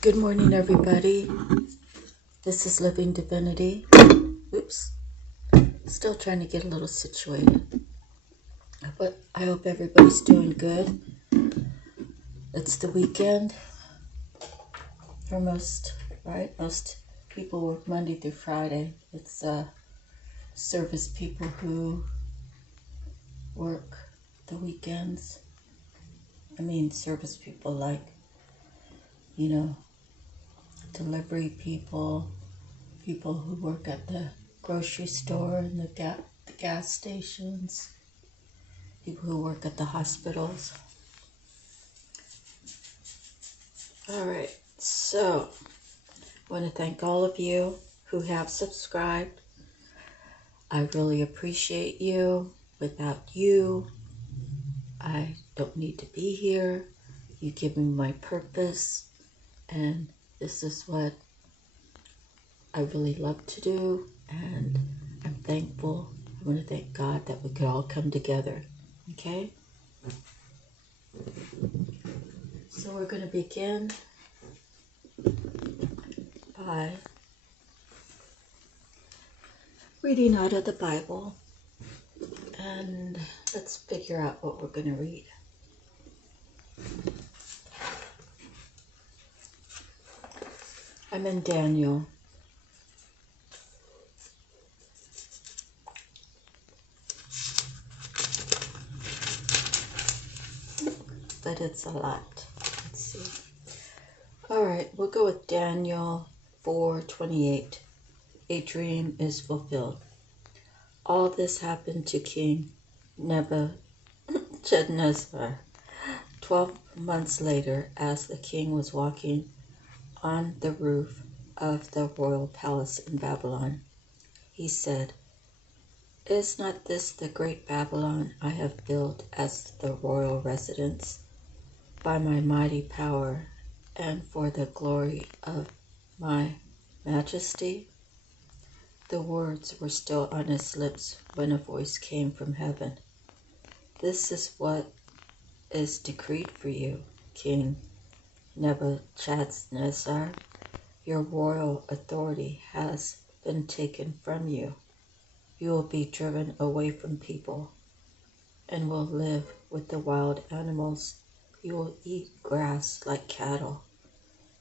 Good morning, everybody. This is Living Divinity. Oops. Still trying to get a little situated. But I hope everybody's doing good. It's the weekend for most, right? Most people work Monday through Friday. It's service people who work the weekends. I mean, service people like, delivery people, people who work at the grocery store and the gas stations, people who work at the hospitals. All right, so I want to thank all of you who have subscribed. I really appreciate you. Without you, I don't need to be here. You give me my purpose, and this is what I really love to do, and I'm thankful. I want to thank God that we could all come together, okay? So we're going to begin by reading out of the Bible, and let's figure out what we're going to read. I'm in Daniel. But it's a lot. Let's see. All right, we'll go with Daniel 4:28. A dream is fulfilled. All this happened to King Nebuchadnezzar 12 months later, as the king was walking on the roof of the royal palace in Babylon. He said, "Is not this the great Babylon I have built as the royal residence by my mighty power and for the glory of my majesty?" The words were still on his lips when a voice came from heaven. "This is what is decreed for you, King Nebuchadnezzar. Your royal authority has been taken from you. You will be driven away from people and will live with the wild animals. You will eat grass like cattle.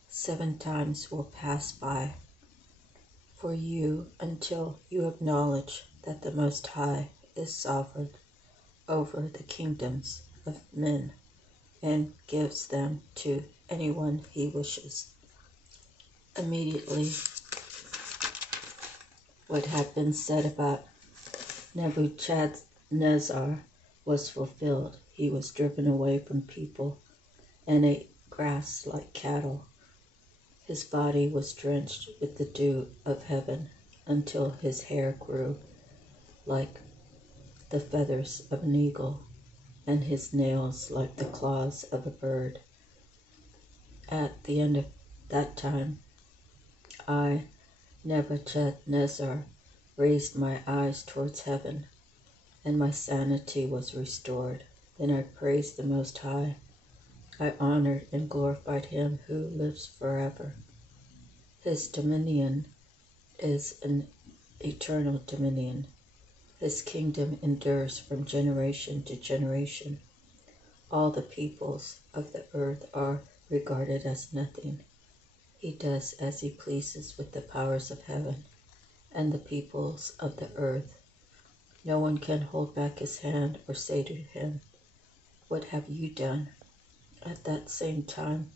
7 times will pass by for you until you acknowledge that the Most High is sovereign over the kingdoms of men and gives them to anyone he wishes." Immediately, what had been said about Nebuchadnezzar was fulfilled. He was driven away from people and ate grass like cattle. His body was drenched with the dew of heaven until his hair grew like the feathers of an eagle and his nails like the claws of a bird. At the end of that time, I, Nebuchadnezzar, raised my eyes towards heaven, and my sanity was restored. Then I praised the Most High. I honored and glorified him who lives forever. His dominion is an eternal dominion. His kingdom endures from generation to generation. All the peoples of the earth are regarded as nothing. He does as he pleases with the powers of heaven and the peoples of the earth. No one can hold back his hand or say to him, "What have you done?" At that same time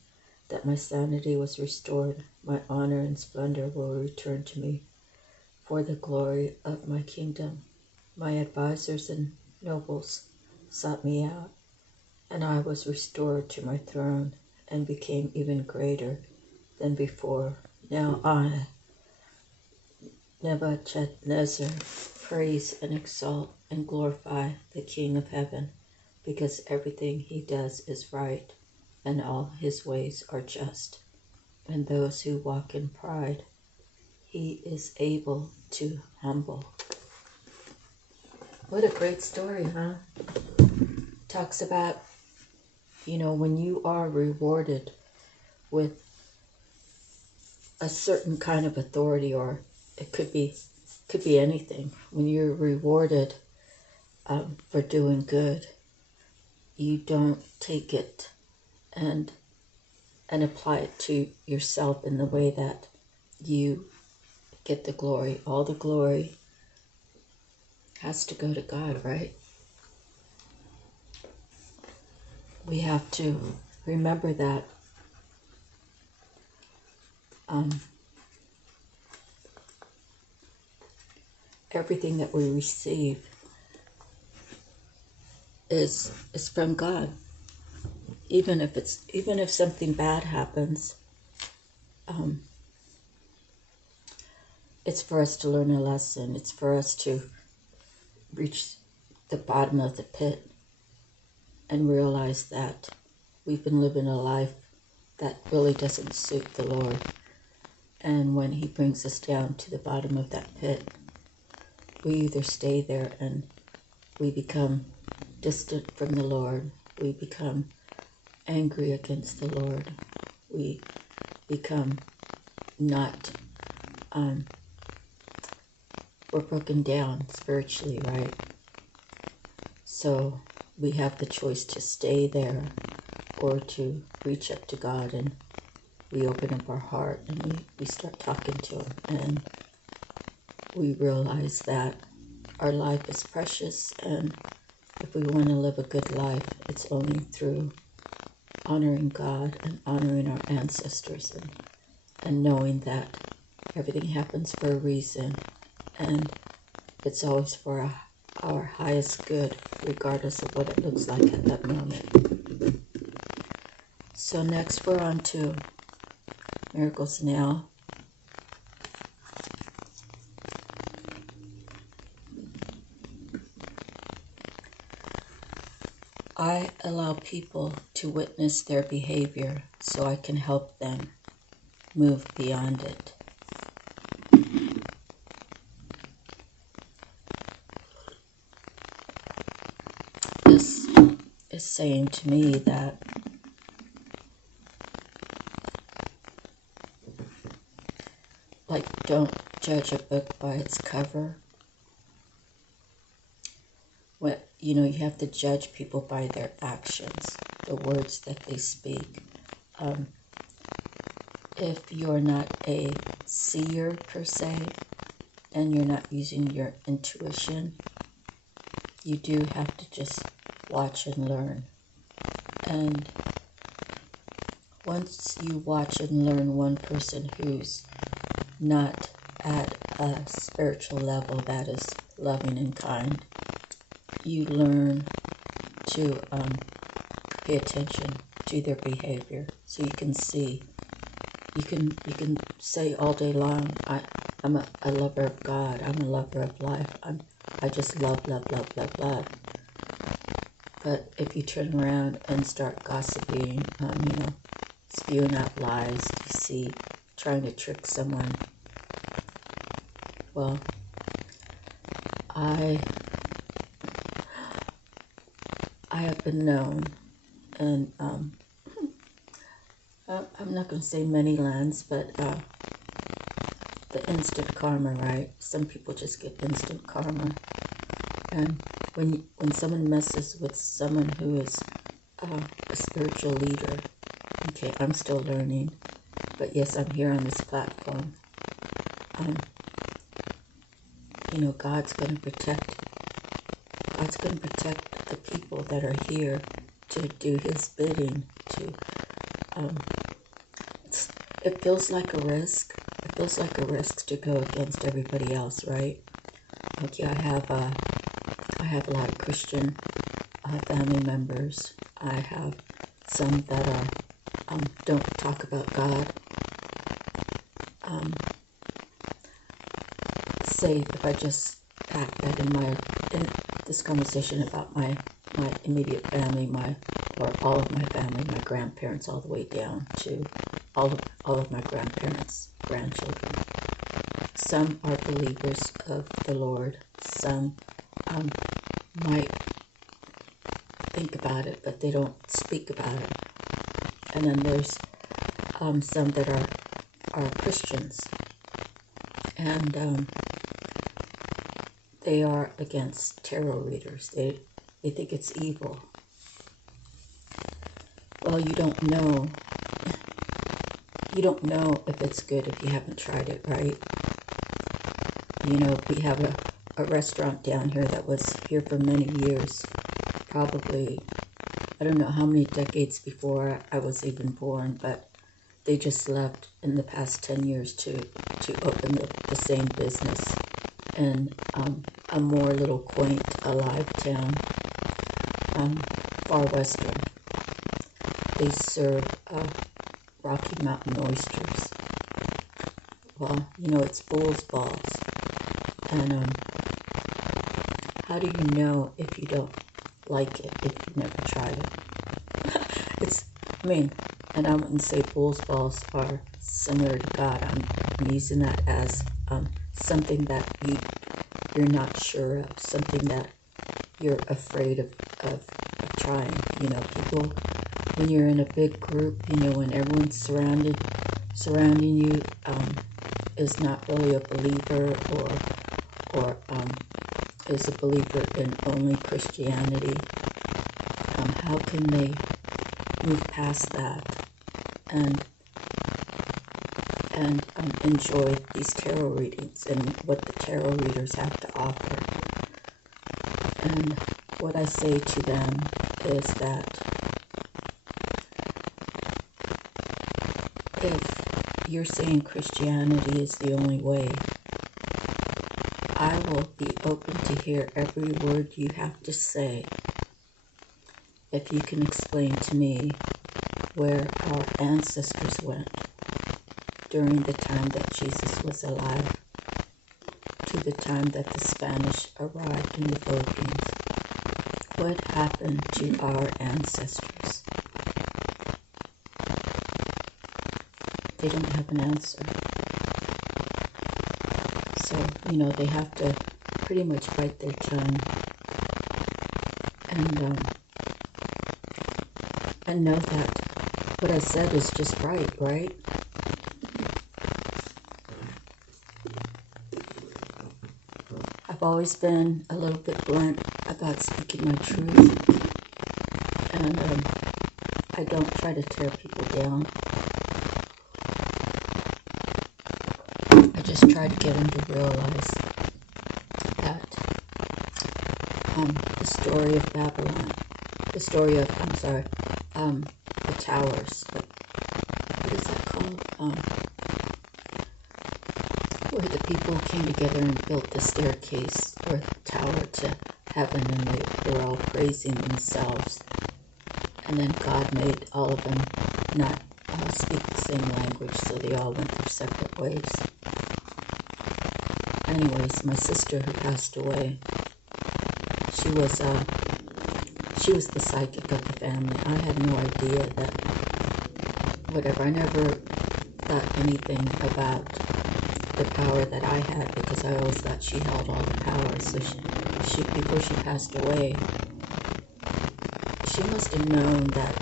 that my sanity was restored, my honor and splendor will return to me for the glory of my kingdom. My advisors and nobles sought me out, and I was restored to my throne and became even greater than before. Now I, Nebuchadnezzar, praise and exalt and glorify the King of heaven, because everything he does is right, and all his ways are just. And those who walk in pride, he is able to humble. What a great story, huh? Talks about, when you are rewarded with a certain kind of authority, or it could be anything. When you're rewarded for doing good, you don't take it and apply it to yourself in the way that you get the glory. All the glory has to go to God, right? We have to remember that everything that we receive is from God. Even if something bad happens, it's for us to learn a lesson. It's for us to reach the bottom of the pit and realize that we've been living a life that really doesn't suit the Lord. And when He brings us down to the bottom of that pit, we either stay there and we become distant from the Lord. We become angry against the Lord. We become not, we're broken down spiritually, right? So we have the choice to stay there or to reach up to God, and we open up our heart and we start talking to Him, and we realize that our life is precious, and if we want to live a good life, it's only through honoring God and honoring our ancestors, and knowing that everything happens for a reason, and it's always for our highest good, regardless of what it looks like at that moment. So next we're on to Miracles Now. I allow people to witness their behavior so I can help them move beyond it. This is saying to me that don't judge a book by its cover. You have to judge people by their actions, the words that they speak. If you're not a seer per se, and you're not using your intuition, you do have to just watch and learn. And once you watch and learn one person who's not at a spiritual level that is loving and kind, you learn to pay attention to their behavior, so you can see. You can say all day long, I'm a lover of God, I'm a lover of life, I just love, love, love, love, love. But if you turn around and start gossiping, spewing out lies, deceit, trying to trick someone, well, I have been known, and I'm not going to say many lands, but the instant karma, right? Some people just get instant karma, and when someone messes with someone who is a spiritual leader, okay, I'm still learning, but yes, I'm here on this platform. God's going to protect the people that are here to do His bidding. It feels like a risk. It feels like a risk to go against everybody else, right? Okay, I have a lot of Christian family members. I have some that are don't talk about God. Say if I just pack that in this conversation about my immediate family, or all of my family, my grandparents, all the way down to all of my grandparents' grandchildren. Some are believers of the Lord. Some might think about it, but they don't speak about it. And then there's some that are are Christians, and they are against tarot readers. They think it's evil. Well, you don't know. You don't know if it's good if you haven't tried it, right? You know, we have a restaurant down here that was here for many years, probably, I don't know how many decades before I was even born, but they just left in the past 10 years to open the same business in a more little quaint, alive town, far western. They serve Rocky Mountain oysters. Well, you know, it's bull's balls. And how do you know if you don't like it, if you've never tried it? And I wouldn't say bull's balls are similar to God. I'm using that as something that you're not sure of, something that you're afraid of trying. You know, people, when you're in a big group, you know, when everyone's surrounding you is not really a believer or is a believer in only Christianity, how can they move past that and enjoy these tarot readings and what the tarot readers have to offer? And what I say to them is that if you're saying Christianity is the only way, I will be open to hear every word you have to say if you can explain to me where our ancestors went during the time that Jesus was alive to the time that the Spanish arrived in the Philippines. What happened to our ancestors? They don't have an answer. So, you know, they have to pretty much bite their tongue and know that what I said is just right? I've always been a little bit blunt about speaking my truth, and I don't try to tear people down. I just try to get them to realize that the story of Babylon, the story of, the towers, what is that called? Where the people came together and built the staircase or the tower to heaven, and they were all praising themselves. And then God made all of them not speak the same language, so they all went their separate ways. Anyways, my sister who passed away, she was the psychic of the family. I had no idea that, whatever, I never thought anything about the power that I had, because I always thought she held all the power. So she before she passed away, she must have known that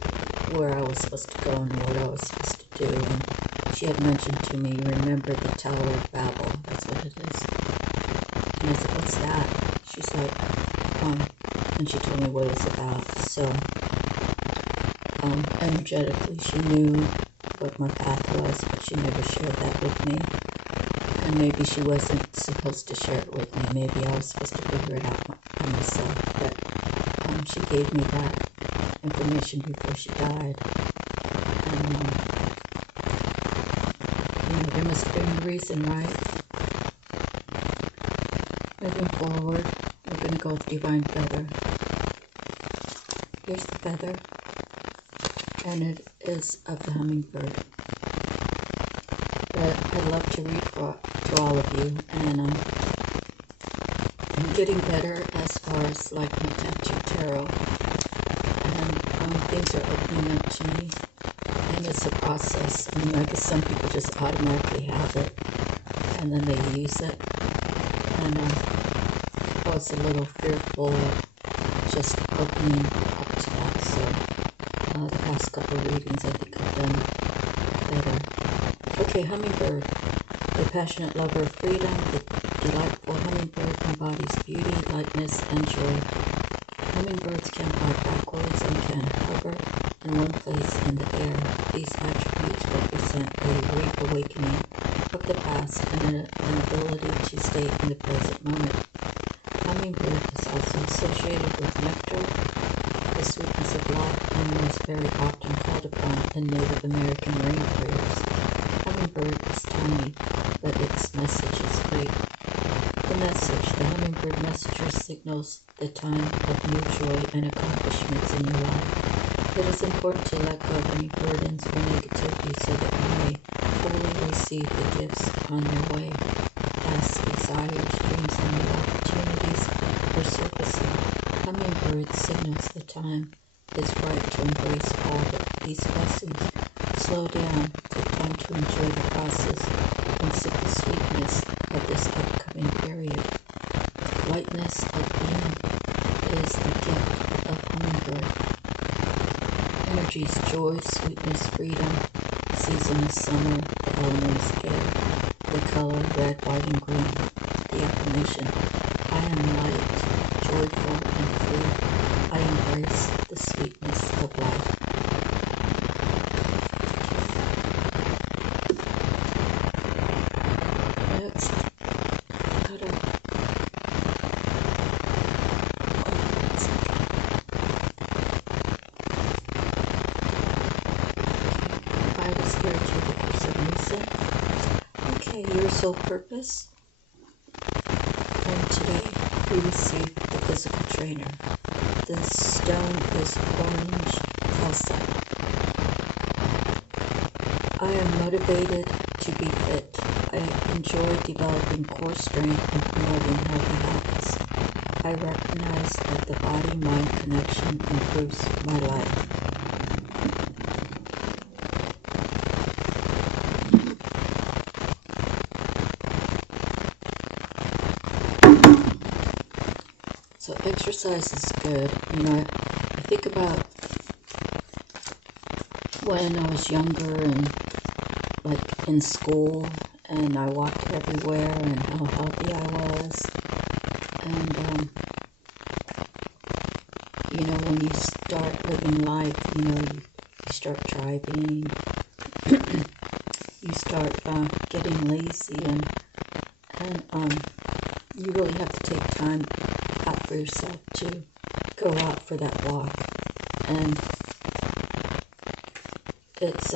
where I was supposed to go and what I was supposed to do. And she had mentioned to me, remember the Tower of Babel, that's what it is. And I said, what's that? She's like, and she told me what it's about. So, energetically, she knew what my path was, but she never shared that with me. And maybe she wasn't supposed to share it with me. Maybe I was supposed to figure it out by myself. But she gave me that information before she died. And, there must have been a reason, right? Moving forward, we're going to go with Divine Feather. Here's the feather, and it is of the hummingbird. But I'd love to read to all of you, and I'm getting better as far as like my Temperature Tarot, and things are opening up to me, and it's a process. I mean, I guess some people just automatically have it, and then they use it, and I was a little fearful of just opening up to that, so the past couple of readings I think I've done better. Okay. Okay, hummingbird. A passionate lover of freedom, the delightful hummingbird embodies beauty, lightness, and joy. Hummingbirds can fly backwards and can hover in one place in the air. These attributes represent a reawakening of the past and an ability to stay in the present moment. Hummingbird is also associated with nectar, the sweetness of life, and was very often called upon in Native American rain prayers. Hummingbird is tiny, but its message is great. The message, the hummingbird messenger, signals the time of new joy and accomplishments in your life. It is important to let go of any burdens or negativity so that you may fully receive the gifts on your way. As desires, dreams, and new opportunities are surfacing, hummingbird signals the time is right to embrace all these blessings. Slow down, take time to enjoy the process and sip the sweetness of this upcoming period. Lightness of being is the gift of hummingbird. Energies, joy, sweetness, freedom. Season is summer, the element is air. The color, red, white, and green. The affirmation, I am light, joyful, and free. I embrace the sweetness of life. Next, I was here to for some reason. Okay, your soul purpose. And today we received the physical trainer. The stone is orange calcite. I am motivated to be fit. I enjoy developing core strength and promoting healthy habits. I recognize that the body-mind connection improves my life. So exercise is good. You know, I think about when I was younger and like in school, and I walked everywhere and how healthy I was. And you know, when you start living life, you know, you start driving, you start getting lazy, and you really have to take time out for yourself to go out for that walk. And it's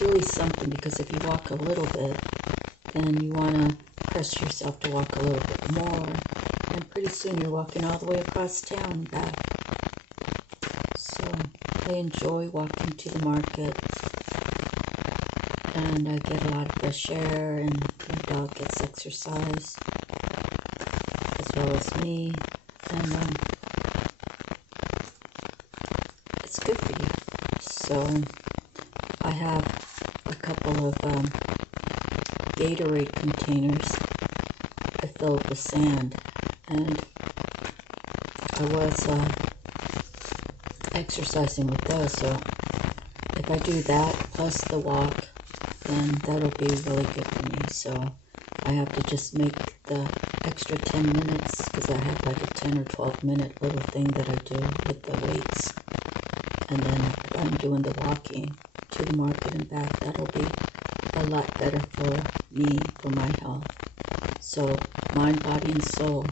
really something, because if you walk a little bit, then you want to press yourself to walk a little bit more, and pretty soon you're walking all the way across town and back. So I enjoy walking to the market, and I get a lot of fresh air, and my dog gets exercise as well as me, and it's good for you. So I have a couple of Gatorade containers filled with sand, and I was exercising with those. So if I do that plus the walk, then that'll be really good for me. So I have to just make the extra 10 minutes, because I have like a 10 or 12 minute little thing that I do with the weights. And then if I'm doing the walking to the market and back, that'll be a lot better for me, for my health. So mind, body, and soul,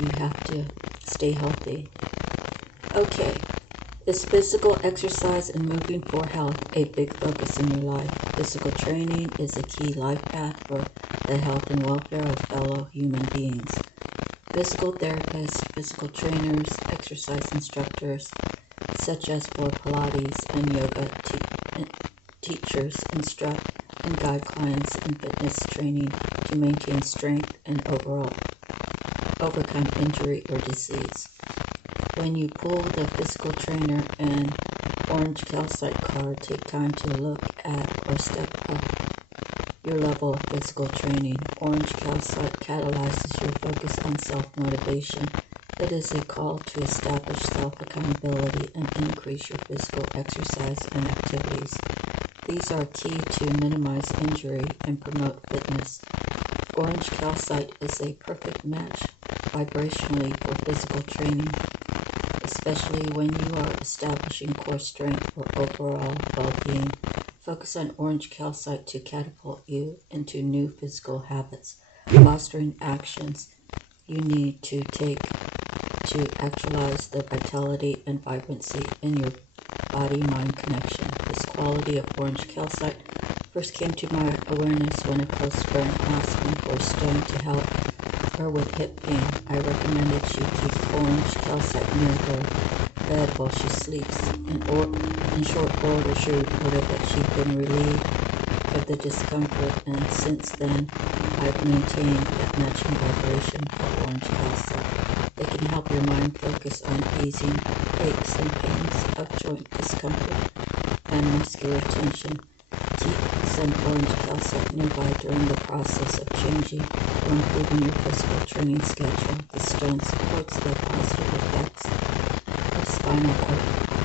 you have to stay healthy. Okay, is physical exercise and moving for health a big focus in your life? Physical training is a key life path for the health and welfare of fellow human beings. Physical therapists, physical trainers, exercise instructors, such as for Pilates and yoga teachers, instruct and guide clients in fitness training to maintain strength and overall overcome injury or disease. When you pull the physical trainer and orange calcite card, take time to look at or step up your level of physical training. Orange calcite catalyzes your focus on self-motivation. It is a call to establish self-accountability and increase your physical exercise and activities. These are key to minimize injury and promote fitness. Orange calcite is a perfect match vibrationally for physical training, especially when you are establishing core strength or overall well-being. Focus on orange calcite to catapult you into new physical habits, fostering actions you need to take to actualize the vitality and vibrancy in your body-mind connection. This quality of orange calcite first came to my awareness when a close friend asked me for a stone to help her with hip pain. I recommended she keep orange calcite near her bed while she sleeps. In short order, she reported that she'd been relieved of the discomfort, and since then, I've maintained that matching vibration for orange calcite. They can help your mind focus on easing aches and pains of joint discomfort and muscular tension. Keep some orange calcite nearby during the process of changing or improving your physical training schedule. The stone supports the positive effects of spinal cord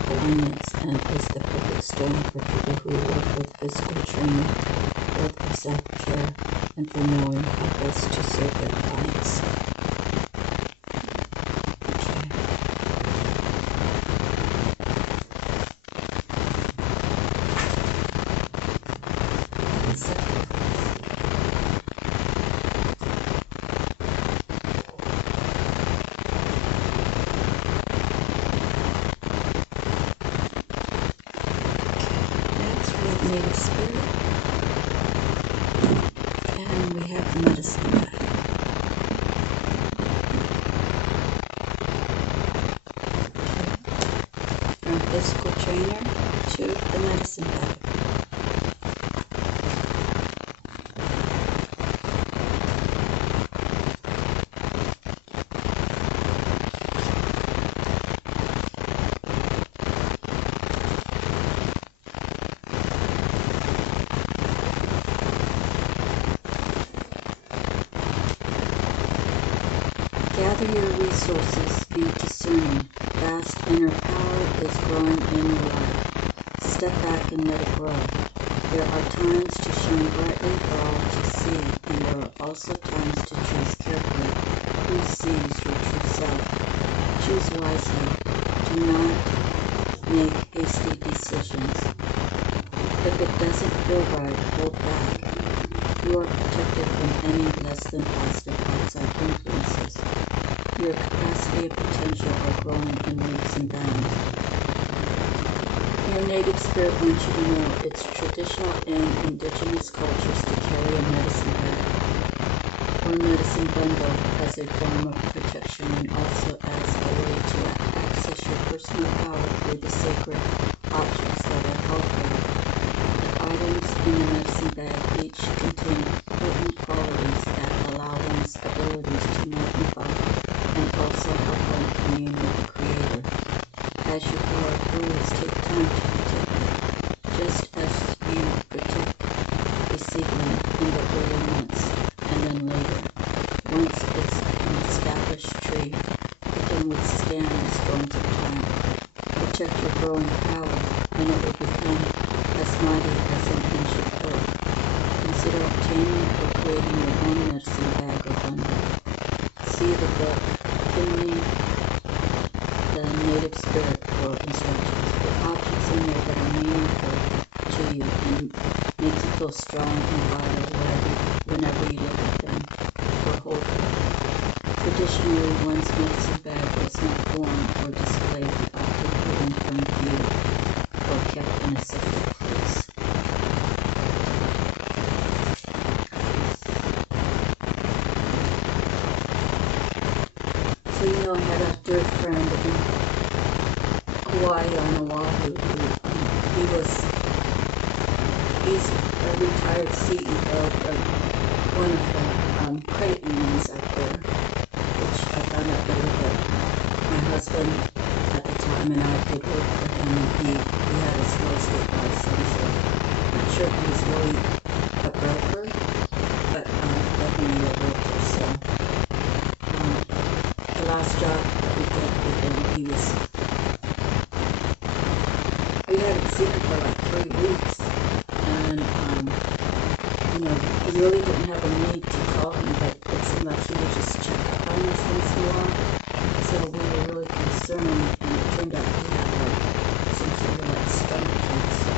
alignments and is the perfect stone for people who work with physical training, both for self-care and for knowing how best to serve their clients. Native spirit, and we have the medicine bag. From physical trainer to the medicine bag. Gather your resources, be discerning. Vast inner power is growing in your life. Step back and let it grow. There are times to shine brightly for all to see, and there are also times to choose carefully who sees your true self. Choose wisely. Do not make hasty decisions. If it doesn't feel right, hold back. You are protected from any less than positive outside influences. Your capacity and potential are growing in leaps and bounds. Your native spirit wants you to know it's traditional in indigenous cultures to carry a medicine bag or medicine bundle as a form of protection and also as a way to access your personal power through the sacred objects that are held there. The items in the medicine bag each contain potent qualities that allow one's abilities to magnify and also help one commune with the Creator. As you grow rules, take time to protect them, just as you protect a seedling in the early months and then later. Once it's an established tree, it can withstand the storms of time. Protect your growing power, and it will become as mighty as an ancient oak. Consider obtaining or creating your own medicine bag or bundle. See the book, Kindling the Native Spirit for instructions. Put objects in there that are meaningful to you and make you feel strong and vital whenever you look at them or hold them. Traditionally, one's medicine bag was not worn or displayed, often hidden from view or kept in a separate place. So I had a dear friend in Hawaii on Oahu he's a retired CEO of one of the credit unions out there, which I found out later that my husband at the time and I did work for him, and he had his real estate license, so I'm not sure if he was really a broker, but definitely a realtor, so the last job that we did with him, we hadn't seen him for like 3 weeks, he really didn't have a need to call me, but it seemed like he would just check up on us once in a while. So we were really concerned, and it turned out he had like some sort of like stomach cancer.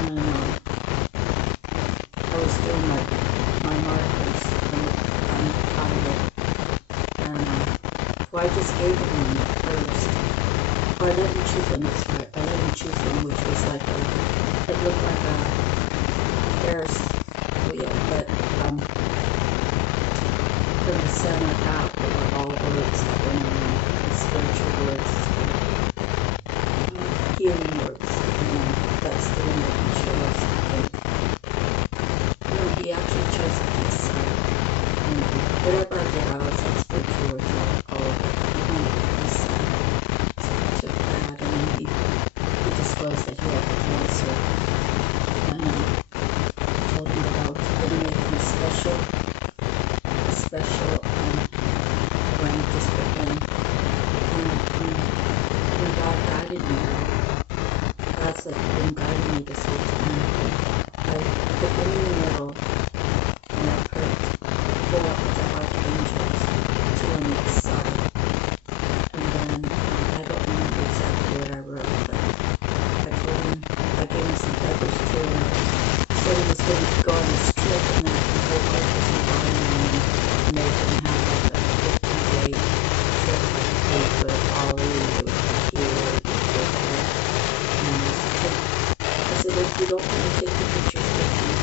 And I was doing like my markers on the top of it, and well, I just gave it to him at first. Or I let him choose one, that's right. I let him choose one, which was like it looked like a Ferris wheel, but from the center out, there were all words that went around, spiritual words, healing words, and that's the one that he chose. No, he actually chose a piece. And whatever I did, I was like spiritual words all over. So and then he disclosed that he had cancer, and I told him that I was going to make him special rank just for him, and God guided me. God's like been guiding me this whole time. I put him in the middle, and I put 4 of the archangels, 2 on each side. And then, I don't remember exactly what I wrote, but I told him, I gave him some feathers too, and I said he was going to go on this trip, and then I could go back with him and make him have like a 50-day trip, like pay for Bali, do it here, do it there. And I said, if you don't want to take the pictures with me,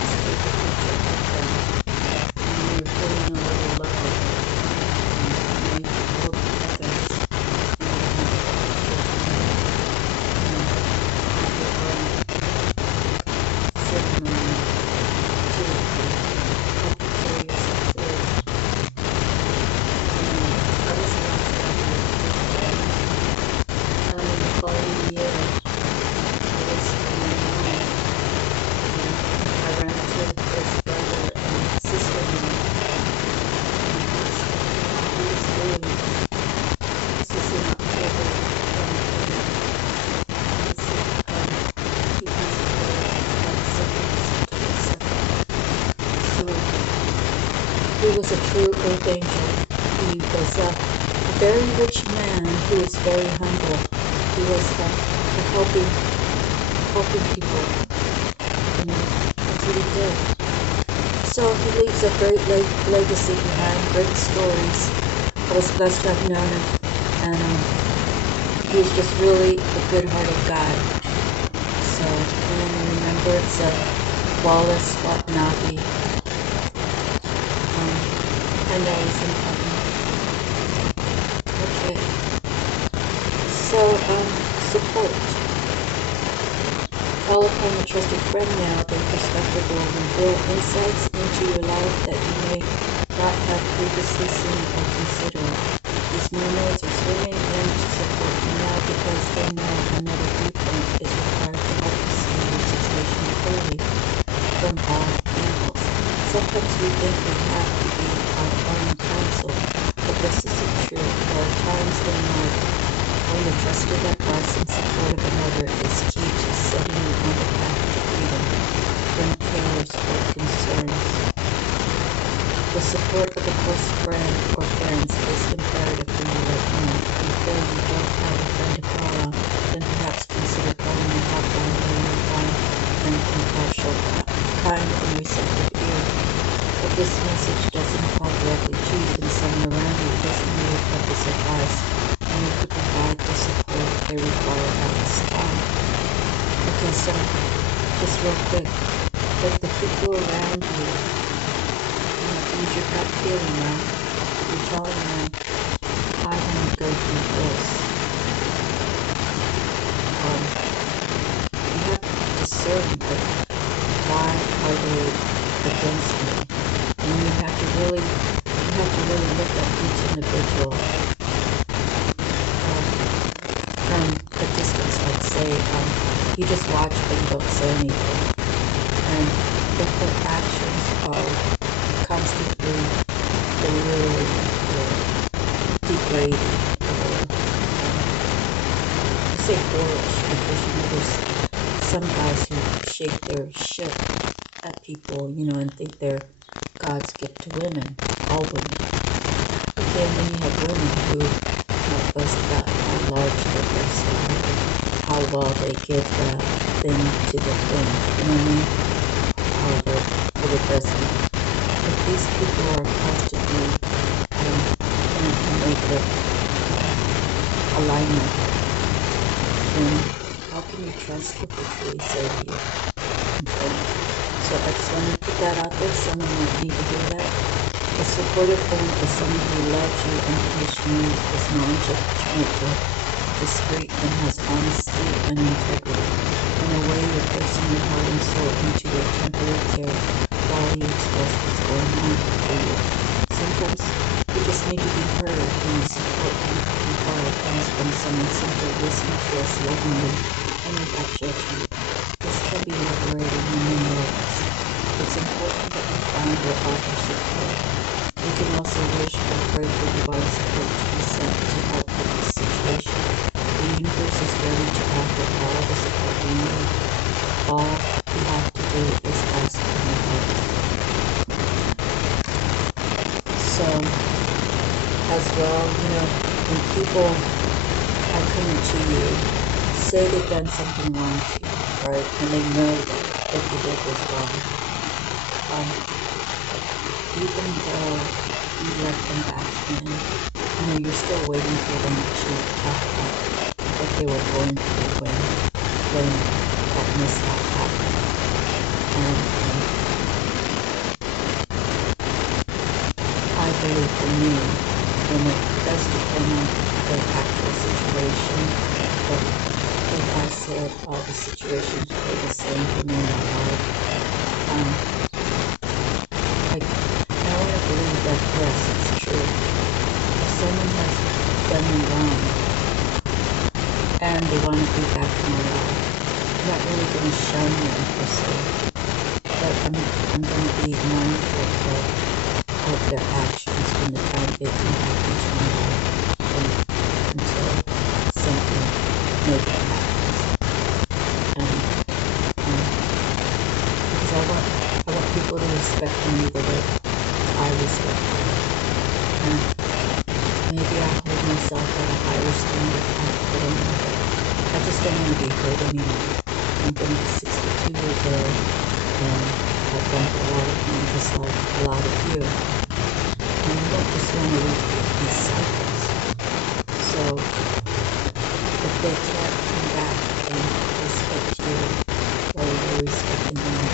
just take a picture of them. And you're feeling a little love, and you hold the feathers. He was a true earth angel. He was a very rich man who was very humble. He was helping people. That's what he did. So he leaves a great legacy behind, great stories. I was blessed to have known him, and he's just really a good-hearted guy. So, in remembrance of Wallace Watanabe, I know he's in heaven. Okay. So, support. Call upon a trusted friend now. Their perspective will reveal insights into your life that you may not have previously seen or considered. These mermaids are swimming in to support you now because they know another viewpoint is required to help you see your situation clearly from all angles. Sometimes we think we have to be our own counsel, but this isn't true. There are times in life when the trusted advice and support of another is key to setting you on the path to freedom from cares or concerns. The support of a close friend or friends is imperative for you right now. If you feel you don't have a friend to call on, then perhaps consider calling a hotline where you find an impartial, kind, and receptive ear. If this message doesn't call directly to you, then someone around you doesn't need of this advice, and you could provide the support they require at this time. Okay, so just real quick, if the people around you use your gut feeling now, you're telling them, I want to go through this. You have to discern, like, why are they against me? And you have to really look at each individual from a distance. Like, say, you just watch but you don't say anything. And if their actions are constantly really degrading, or I say boorish because there's some guys who shake their shit at people, and think they're God's gift to women, all women. But then when you have women who boast about how large their breasts are, how well they give the thing to the thing, you know what I mean? How the breastfeed. If these people are constantly in a negative alignment, then how can you trust what they truly say to you? Okay. So I just want to put that out there. Someone might need to hear that. A supportive home is someone who loves you unconditionally, is knowledgeable, gentle, discreet, and has honesty and integrity. In a way, you're placing your heart and soul into your temporary care while you express what's going on for you. Sometimes you just need to be heard, and support and power comes from someone simply listening to us lovingly and without judgment. This can be liberating in many ways. It's important that we find what offers support. You can also wish or pray for divine support to be sent to help with this situation. The universe is ready to offer all the support we need. All we have to do is ask for your help. So, as well, when people are coming to you, say they've done something wrong to you, right? And they know that what you did was wrong. Even though you let them back in, you're still waiting for them to talk about what they were going through when that mishap happened. And I believe for me, when it does depend on the actual situation, but like I said, all the situations are the same for me in my life. I want to believe that, yes, it's true. If someone has done me wrong and they want to be back in my life, I'm not really going to shun them per se, but I'm going to be mindful of their actions when the time they come back into my life until something negative happens. Because I want people to respect me the way I respect them. And maybe I hold myself at a higher standard, I don't know, but I just don't want to be hurt anymore. I'm going to be 62 years old, and I've done a lot of things just like a lot of you. And you don't just want to repeat these cycles. So, if they can't come back and respect you, or you're respecting them,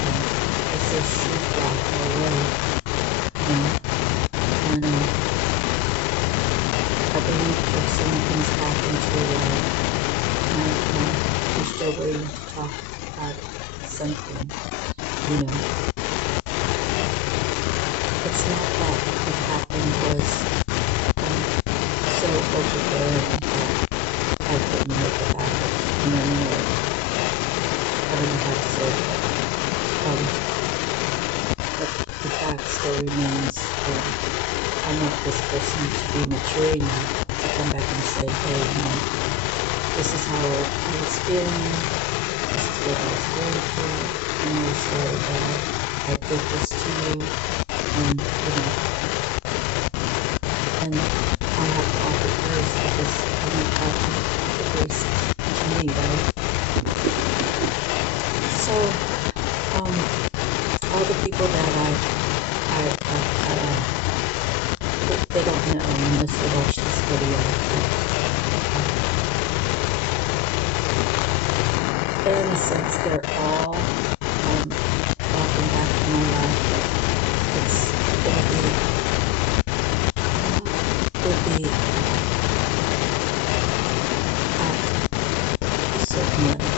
if they shoot walk away, and I believe if someone comes back into your life, and you're still waiting to talk about something, it's not that what happened was so overbearing that I couldn't make it back. I don't know how to say that. But the fact still remains that I want this person to be mature enough to come back and say, hey, this is how I was feeling, this is what I was going through, and I'm sorry that I did this to you, and I have to offer grace because I want God to offer grace to me, right? So, all the people that they don't know unless they watch this video. In a sense, they're all walking back in my life. It's going to be at certain level.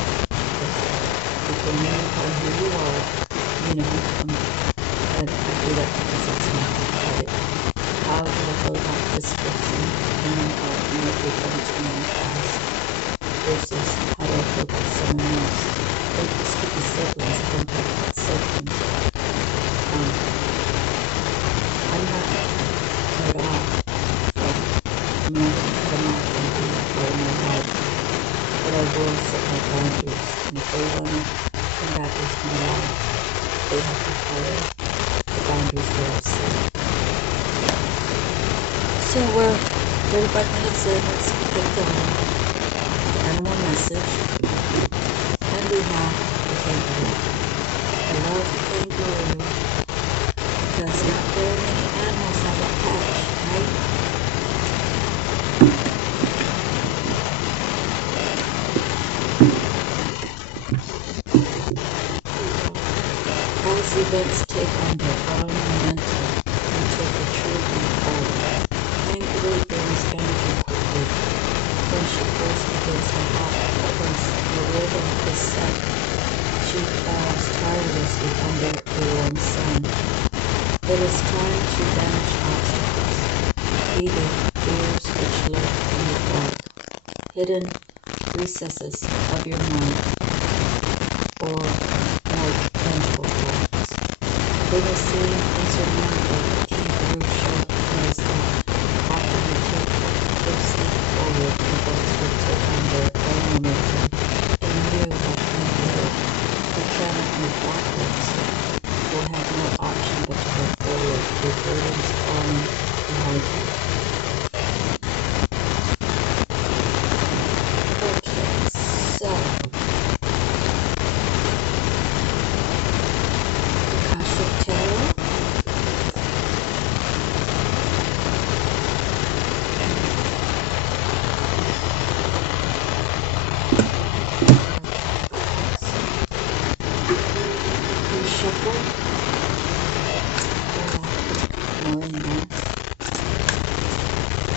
Depending on who you are, and I do that because it's not right. How do I feel about this person and what they've done to me in the past versus how do I feel about someone else? Like this could be siblings, I don't talk about siblings. I'm not cut off from people in my life, but I will set my boundaries, and if they want to come back into my life, they have to follow the boundaries that are set. So we're 35 minutes in. Let's get the animal message. And we have the kangaroo. I love the kangaroo because not very many animals have a patch, right? As events take on their own momentum until the truth unfolds, kangaroo brings energy quickly. When she first begins to hop upwards, the rhythm is set. She plows tirelessly under the warm sun. It is time to banish obstacles, either fears which lurk in the dark, hidden recesses of your mind, or more tangible ones. They may seem insurmountable. The kangaroo sharp knows that after you take a first step forward, events will take on their own momentum, and you, like kangaroo, who cannot move backwards, will have no option but to go forward, your burdens falling behind you. Okay, so Akashic Tarot. You shuffle. More in there.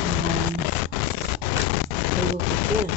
And then we will begin.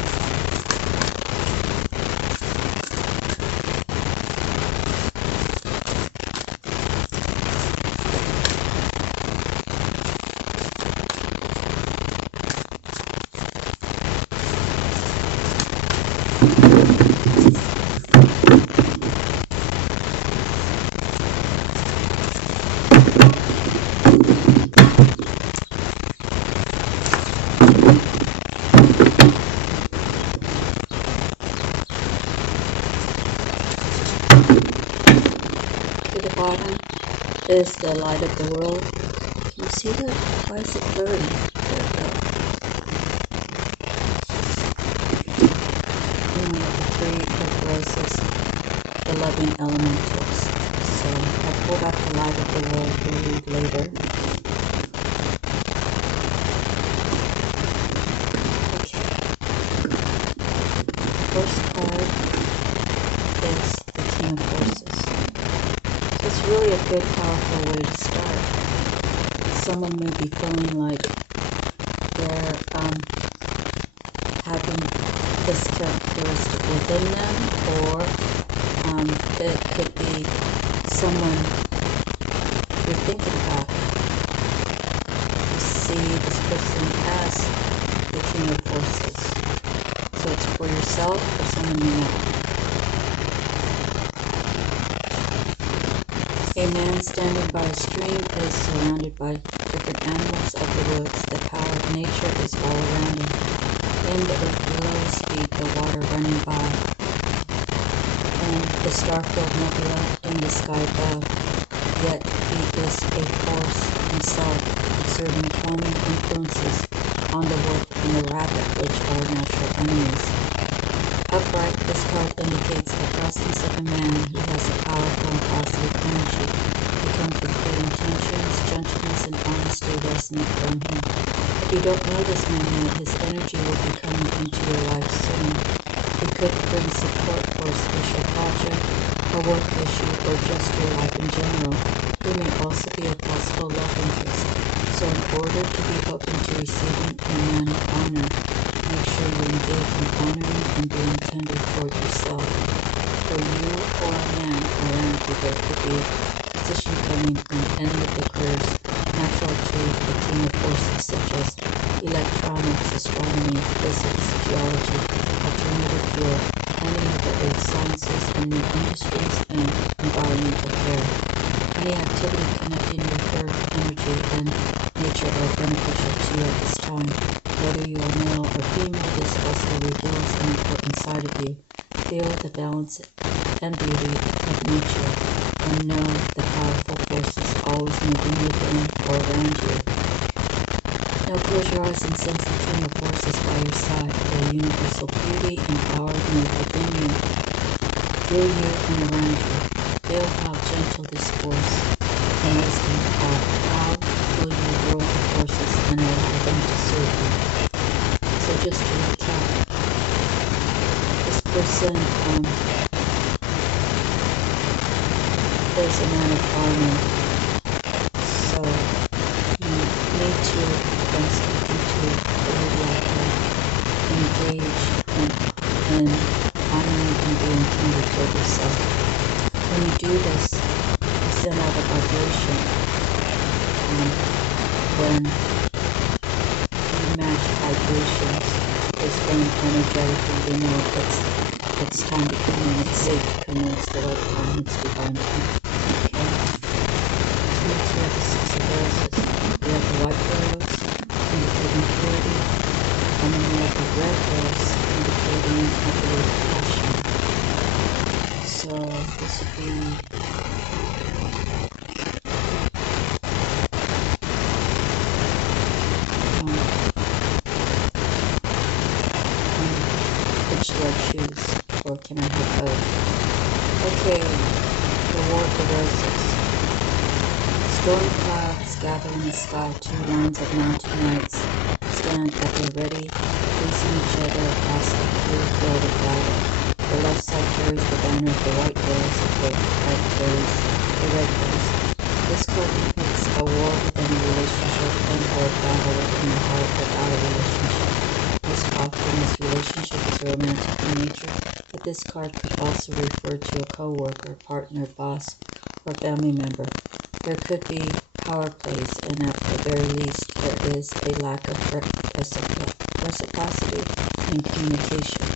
To the bottom is the light of the world. Can you see that? Why is it blurry? There we go. And we have the three of roses, the loving elementals. So I pulled out the light of the world to read later. Okay. The first card is the King of Horses. So it's really a good, powerful way to start. Someone may be feeling like they're having this characteristic within them, or it could be someone you're thinking about. You see this person as the King of Horses. So it's for yourself or someone you know. A man standing by a stream is surrounded by different animals of the woods. The power of nature is all around him. In the earth below speed, the water running by, and the star-filled nebula in the sky above. Yet he is a force himself, exerting calming influences on the wolf and the rabbit, which are natural enemies. Upright, this card indicates the presence of a man who has a powerful and positive energy. He comes with good intentions, gentleness, and honesty resonate from him. If you don't know this man yet, his energy will be coming into your life soon. He could bring support for a special project, a work issue, or just your life in general. He may also be a possible love interest. So in order to be open to receiving a man of honor, make sure you engage in honoring and being tender toward yourself. For you or a man around you, there could be position coming from any of the careers natural to the King of Forces, such as electronics, astronomy, physics, geology, alternative fuel, any of the earth sciences, and new industries, and environmental care. Any activity connecting with earth, energy, and nature are beneficial to you at this time. Whether you are male or female, this also reveals an important side of you. Feel the balance and beauty of nature unknown, the powerful forces always moving within or around you. Now close your eyes and sense the king of forces by your side. Their universal beauty and power move within you, through you, and around you. Feel how gentle this force and wisdom are. How will you rule the forces and allow them to serve you? So just to recap, this person is a man of honor. So you need to, when speaking to the lady out there, engage in honoring and being tender toward yourself. When you do this, you send out a vibration. When you match vibrations, is when energetically you know it's time to come in, it's safe to come in, it's the right time, it's divine time. Okay? So next we have the Six of Roses. We have the white rose, indicating purity, and then we have the red rose, indicating, I believe, passion. So this would be which do I choose, or can I have both? Okay, the War of the Roses. Storm clouds gather in the sky. Two lines of mountain knights stand at the ready, facing each other across a clear field of battle. The left side carries the banner of the white rose, the right carries the red rose. This card depicts a war within a relationship and/or battle within the heart without a relationship. Most often, this relationship is romantic in nature, but this card could also refer to a co-worker, partner, boss, or family member. There could be power plays, and at the very least, there is a lack of reciprocity in communication.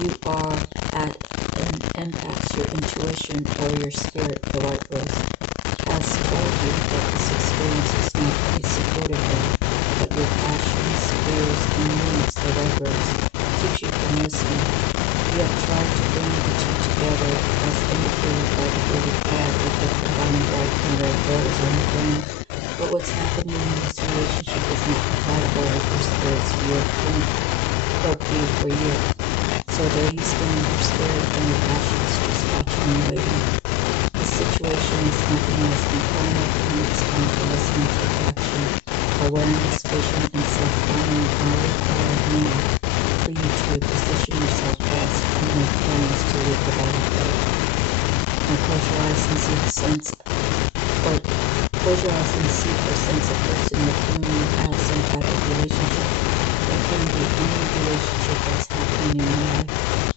You are at an impasse. Your intuition or your spirit, the white rose, has told you that this experience is not a supportive one, but your passions, fears, and needs, the red rose, keeps you from listening. You have tried to bring the two together as indicated by the holy cloud with the combined white and red rose on the ground. But what's happening in this relationship is not compatible with your spirit's view of point or view for you. So there you stand, your spirit and your passions just watching and waiting. This situation is nothing less than karma, and it's time to listen, take action. Awareness, vision, and self-honoring are required now for you to position yourself best and make plans to live the life of faith. Now close your eyes and see the sense, or close your eyes and see or sense a person with whom you have some type of relationship. It can be any relationship that's happening in your life.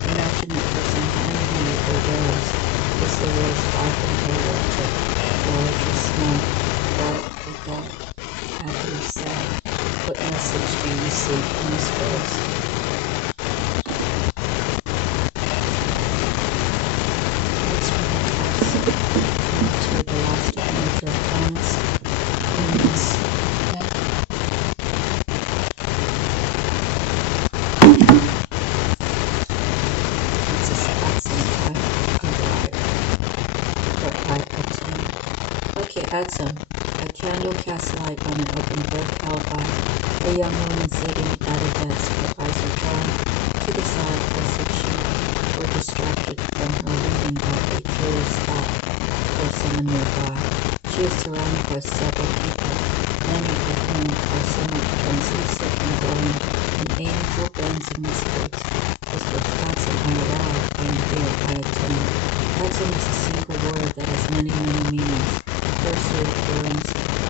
Imagine that person handing you a rose. Is the rose ripe and water, large or small, dark or dark, happy or sad? What message do you receive from this rose? Let's relax to the last major planets in this deck. This is Adson Okay, Adson. A candle casts light on an open book held by a young woman sitting at a desk. Her eyes are drawn to the side as if she were distracted from her reading by a curious thought or someone nearby. She is surrounded by several people, many of whom are somewhat translucent and glowing in angel dancing whispers. As with Adson I allow, I am here, I attend. Adson is a single word that has many, many meanings. First, referring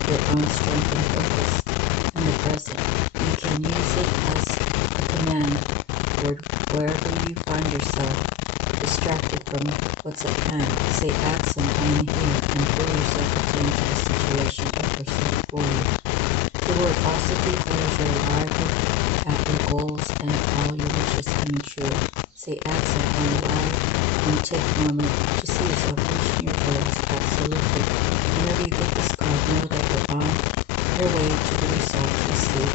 your own strength and purpose in the present. You can use it as a command word wherever you find yourself distracted from what's at hand. Say, Adson, I am here, and pull yourself into the situation or person before you. The word also declares your arrival at your goals and all your wishes coming true. Say, Adson, I arrive, and take a moment to see yourself reaching your goals. Absolutely. Whenever you get this card, know that you're on your way to the results you seek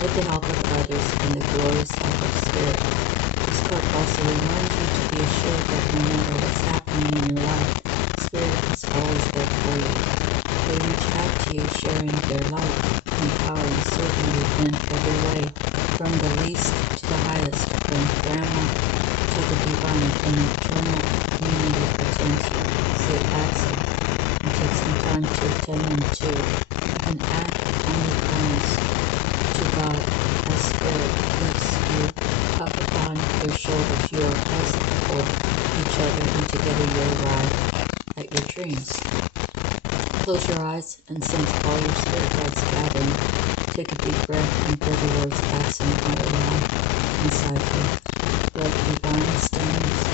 with the help of others and the glorious help of Spirit. This card also reminds you to be assured that no matter what's happening in your life, Spirit sharing their light and power and serving you in every way, from the least to the highest, from grandma to the divine, an eternal community attends St. Axel and take some time to attend them too. An act of only kindness to God as Spirit lifts you up upon your shoulders. You are present for each other, and together you arrive at your dreams. Close your eyes and sense all your spirit guides gathering. Take a deep breath and feel the words Bless You and ALOHA inside you. The divine stands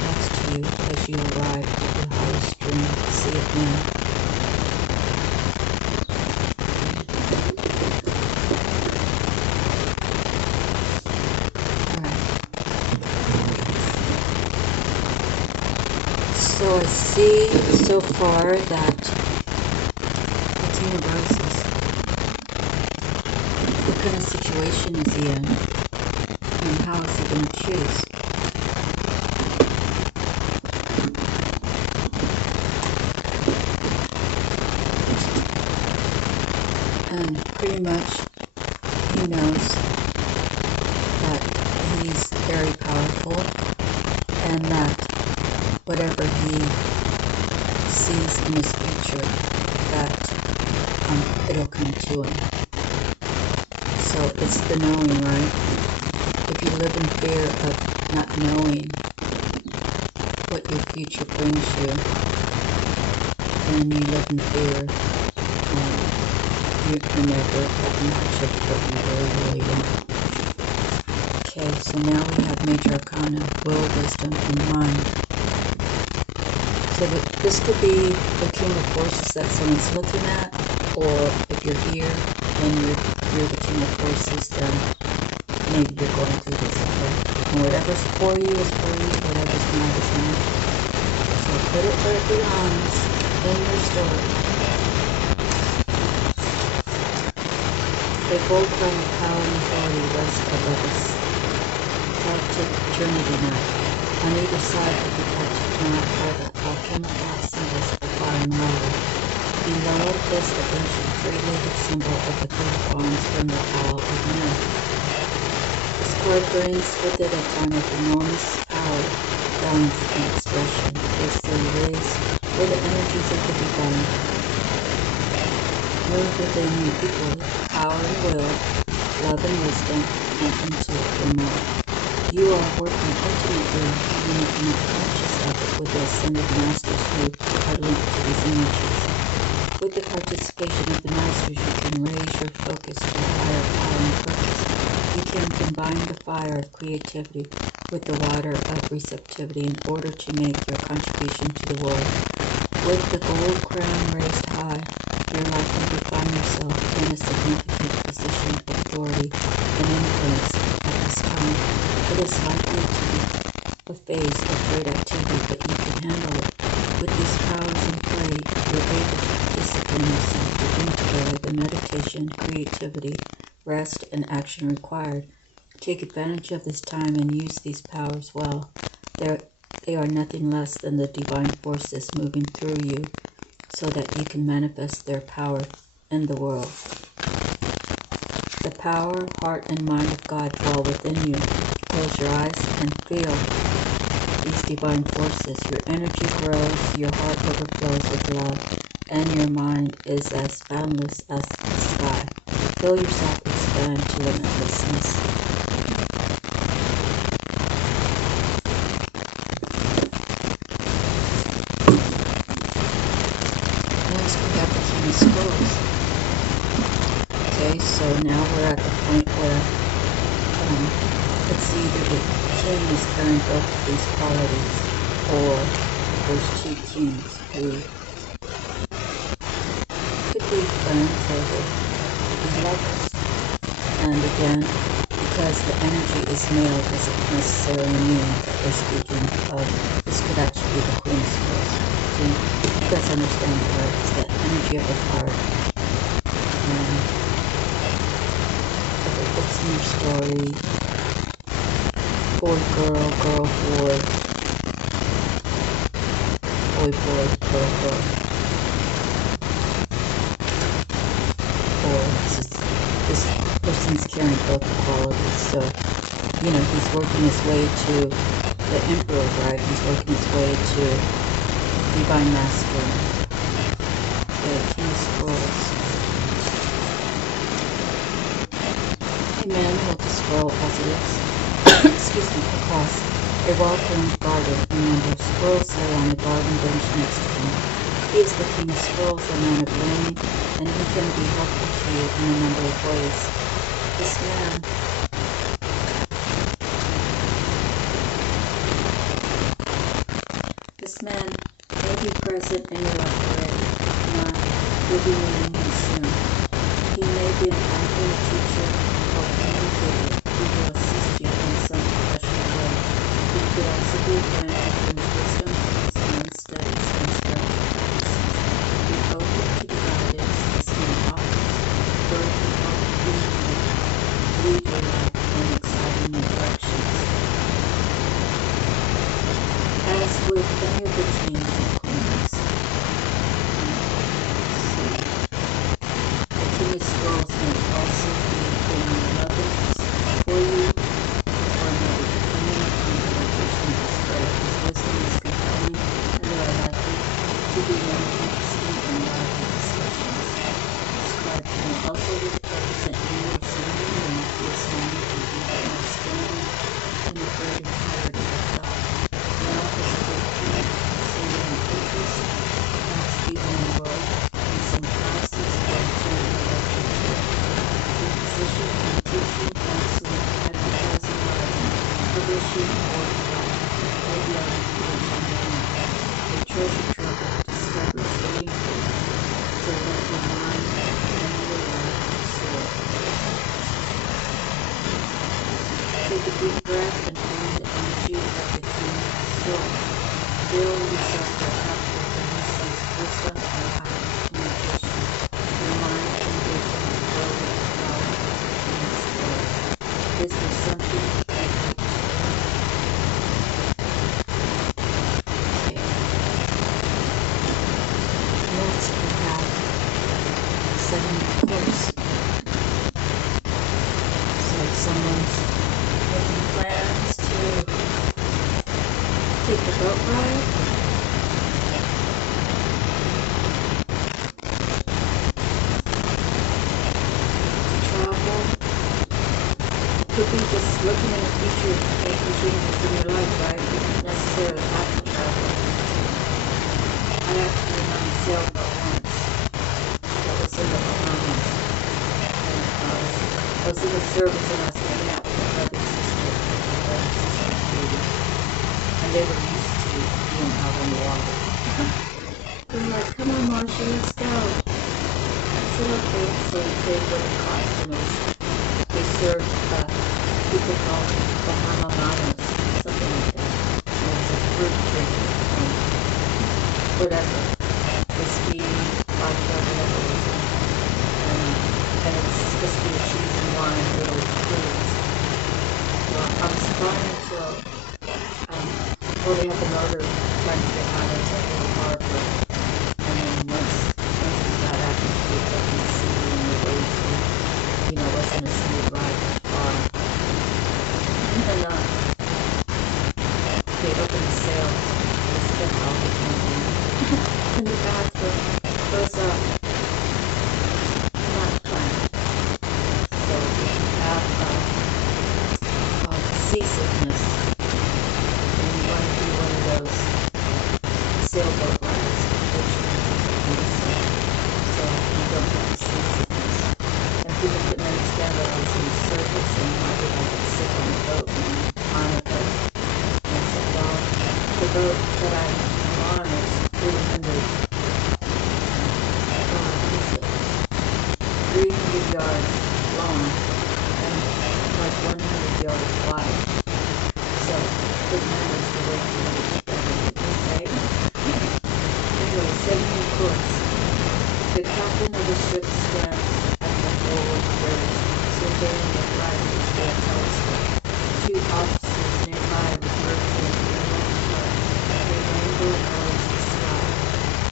next to you as you arrive at your highest dream. See it now. So I see so far that the King of Roses, what kind of situation is he in? And how is he going to choose? And pretty much he knows that he's very powerful and that whatever he sees in his future, that it'll come to him. So it's the knowing, right? If you live in fear of not knowing what your future brings you, then you live in fear, you're never that much of what you really want. Okay, so now we have Major Arcana, Will, Wisdom, and Mind. So this could be the King of Forces that someone's looking at, or if you're here and you're the King of Forces, then maybe you're going through this, okay? And whatever's for you is for you, whatever's not is not. So put it where it belongs in your story. The gold crown of power and authority rests above us. Galactic journey tonight. On either side of the galactic map are the alchemical symbols of fire and water. Below is the ancient three-legged symbol of the coat of arms from the Isle of Man. This card brings with it a time of enormous power, balance, and expression. Basically ways where the energies of the divine move within you equally. Power and will, love and wisdom, and intellect and more. You are working ultimately, even if you're not conscious of it, with the ascended masters who are linked to these energies. With the participation of the masters, you can raise your focus to a higher power and purpose. You can combine the fire of creativity with the water of receptivity in order to make your contribution to the world. With the gold crown raised high, you're likely to find yourself in a significant position of authority and influence at this time. It is likely to be a phase of great activity, but you can handle it. With these powers in play, you're able to discipline yourself to bring together the meditation, creativity, rest, and action required. Take advantage of this time and use these powers well. They are nothing less than the divine forces moving through you so that you can manifest their power in the world. The power, heart, and mind of God dwell within you. Close your eyes and feel these divine forces. Your energy grows, your heart overflows with love, and your mind is as boundless as the sky. Feel yourself expand to limitlessness. Next we have the King of Scrolls. Okay, so now we're at the point where it's either the king is carrying both of these qualities, or there's two kings who could be friends or could be lovers. And again, because the energy is male, doesn't necessarily mean that we're speaking of, this could actually be the Queen of Swords. So you guys understand, right? It's the energy of the heart. If it fits in your story, boy, girl, girl, boy, boy, boy, girl, girl. person's carrying both the qualities. So, he's working his way to the emperor, right? He's working his way to divine masculine. The King of Scrolls. Amen. Hold the scroll as it is. Excuse me, across a well-formed garden. Remember, scrolls lay on a garden bench next to him. He is the King of Scrolls, a man of learning, and he can be helpful to you in a number of ways. This man may be present in your life already, not will be meeting him soon. He may be an actor, teacher, or communicator who will assist you in some professional way. He could also be a friend who brings wisdom to his own studies and strategies. Be open to the guidance this man offers, for it can help lead your life in exciting new directions. As with any of the kings and queens, the King of Scrolls may also be bringing love interest for you or another depending on the location of his prayer. His wisdom is compelling, and there are likely to be many interesting and lively discussions. This card may also represent you receiving and this moment to be masculine and a greater clarity of thought. Now is a good time to see an interest, perhaps even enrolled in some classes or attend a lecture tour. The position in teaching, counseling, advertising, writing, publishing, or writing may be on the agenda. A treasure trove of discoveries waiting for you, so let your mind and your life soar. Take a deep breath and bring the energy of the King soul. Fill yourself back up with the mystic wisdom and high communication. Your mind and vision is filled with the power of the King's word. Is there something you'd like to share? Okay. Next we have setting the course. So if someone's making plans to take the boat ride, travel, could be just looking in the future and making changes in your life, right? You don't necessarily have to travel. I actually went on a sailboat once. That was in the Bahamas. And I was in the service and I was hanging out with my brother and sister. My brother and sister was babies. And they were used to being out on the water. They were like, come on, Marsha, let's go. I said, okay. So they were in costumes. They served people called Bahama Mamas, something like that. And it was a fruit drink and whatever. Whiskey, vodka, whatever it was. And it's supposed to be a cheese and wine, little fruits. Well, I was fine until they had the motor trying to get out of the little harbor. And then once we got out into the open sea and the waves were, wasn't a smooth ride that far. And then they opened the sails. They stepped off the camping. And the bathroom goes up. Not planned. So if you have seasickness, and you want to do one of those sailboat rides, so you don't have the seasickness. And people couldn't understand that I was in the service and why did I get sick on the boat and on a boat. And I said, well, the boat that I'm on is 300 yards long and like 100 yards wide. So it matters the way you look at it, okay? Anyway, setting the course. The captain of the ship stands at the forward bridge, surveying the horizon with a telescope. Two officers nearby refer to a yellow flag. A rainbow colors the sky.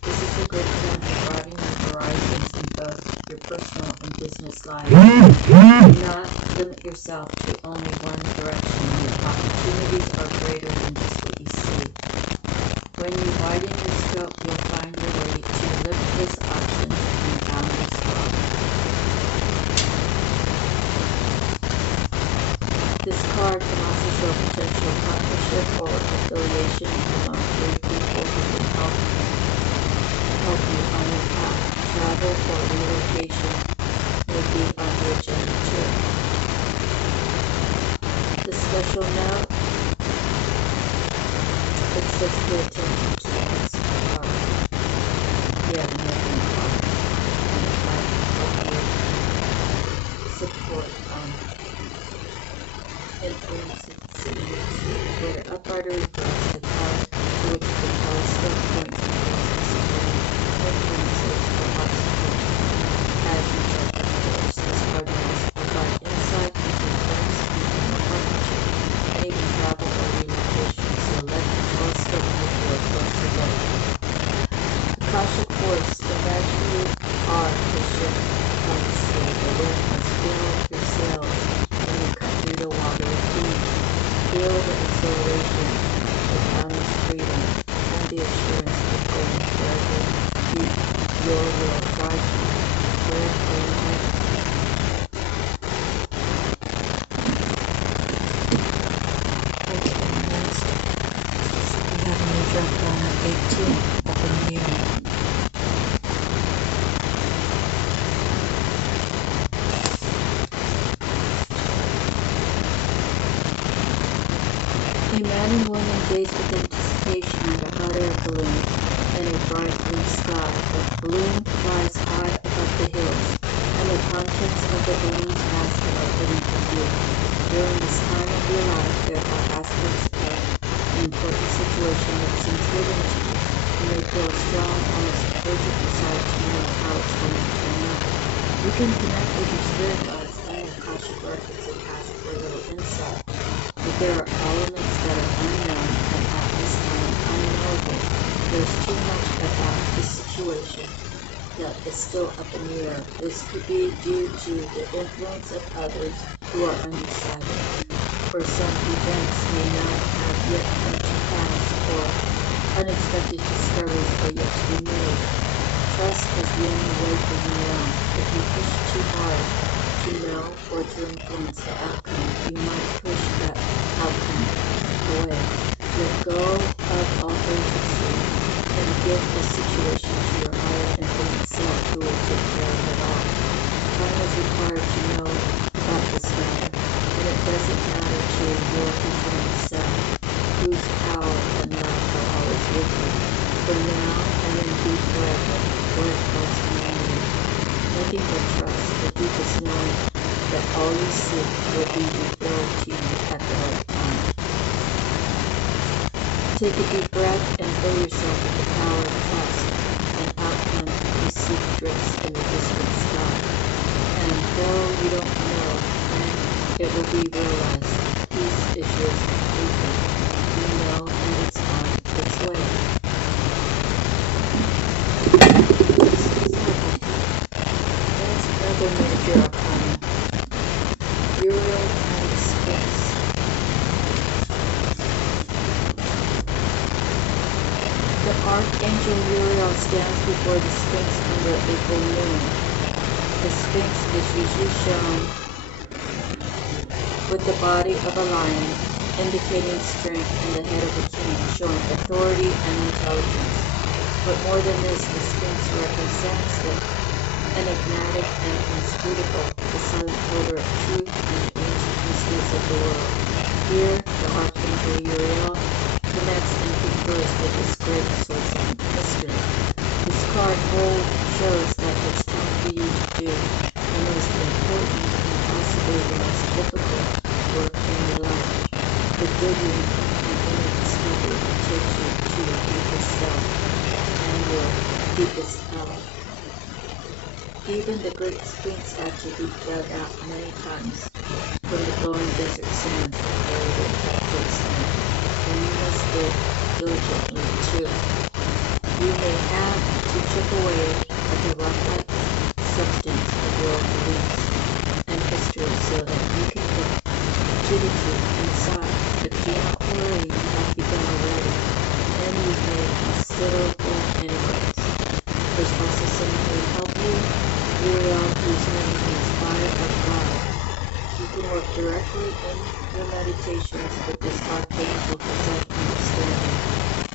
This is a great time for broadening your horizons and thus your personal and business life. Do not limit yourself to only one direction. Your opportunities are greater than just what you see. When you widen your scope, you'll find your way to limitless options and boundless wealth. This card can also show potential partnership or affiliation among three people who can help you on your path. Travel or relocation may be on the agenda too. The special note, it says pay attention to the next card. Yeah, the moving card. And it might help you support influences where the uprighter represents the card to which the telescope points influences or obstacles as you check the course. This card can also provide insight into events and partnership and even travel or relocation. So let the telescope move your approach today. Akashic Force, imagine you are the ship on the sea. The wind has filled your sails and you cut through the water with ease. Feel the exhilaration, the boundless freedom, and the assurance of going wherever your will guides you. Where are you headed? Okay, next we have a new drop down at 18 up in the air. A man and woman gaze with anticipation at a hot air balloon and a bright blue sky. The balloon flies high above the hills, and the contents of the balloon's basket are hidden from view. During this time of your life, there are aspects of an important situation that seems hidden to you. You may feel a strong, almost urgent desire to know how it's going to turn out. You can connect with your spirit guides and the Akashic records and ask for a little insight. But there are elements that are unknown and at this time unknowable. There's too much about this situation that is still up in the air. This could be due to the influence of others who are undecided, or some events may not have yet come to pass, or unexpected discoveries are yet to be made. Trust is the only way for you now. If you push too hard to know or to influence the outcome, you might push that outcome away. Let go of all urgency and give the situation to your higher infinite self who will take care of it all. Time is required to know about this matter, and it doesn't matter to your infinite self, whose power and love are always with you. For now and in deep breath, God's commandment. Nothing but trust, the deepest knowing that all you seek will be revealed to you at the right time. Take a deep breath and fill yourself with the power of trust. An outcome you seek drifts in the distant sky. And though you don't know when it will be realized, peace is yours completely. You know that it's on its way. That's another major arcana. Uriel and Sphinx. The Archangel Uriel stands before the Sphinx under a full moon. The Sphinx is usually shown with the body of a lion, indicating strength, and the head of a king, showing authority and intelligence. But more than this, the Sphinx represents the enigmatic and inscrutable, the silent holder of truth and the ancient mysteries of the world. Here, the Archangel Uriel connects and confers with this great source of mystery. This card shows that it's time for you to do the most important and possibly the most difficult work in your life, the digging and inner discovery that takes you to your deepest self and your deepest health. Even the great Sphinx had to be dug out many times from the glowing desert sands that buried it at Quicksand, and you must dig diligently too. You may have to chip away at the rock-like substance directly in your meditations with this archangel for self-understanding,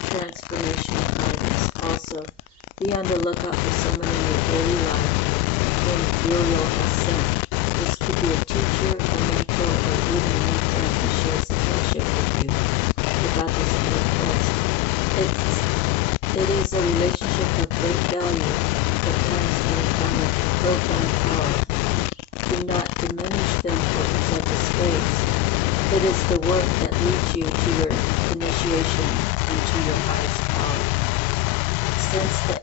transformation, and guidance. Also, be on the lookout for someone in your daily life whom Uriel has sent. This could be a teacher, a mentor, or even a new friend who shares the kinship with you. About this request, it is a relationship of great value that comes in a kind of profound power. Do not diminish the importance of the space. It is the work that leads you to your initiation into your highest power. Since the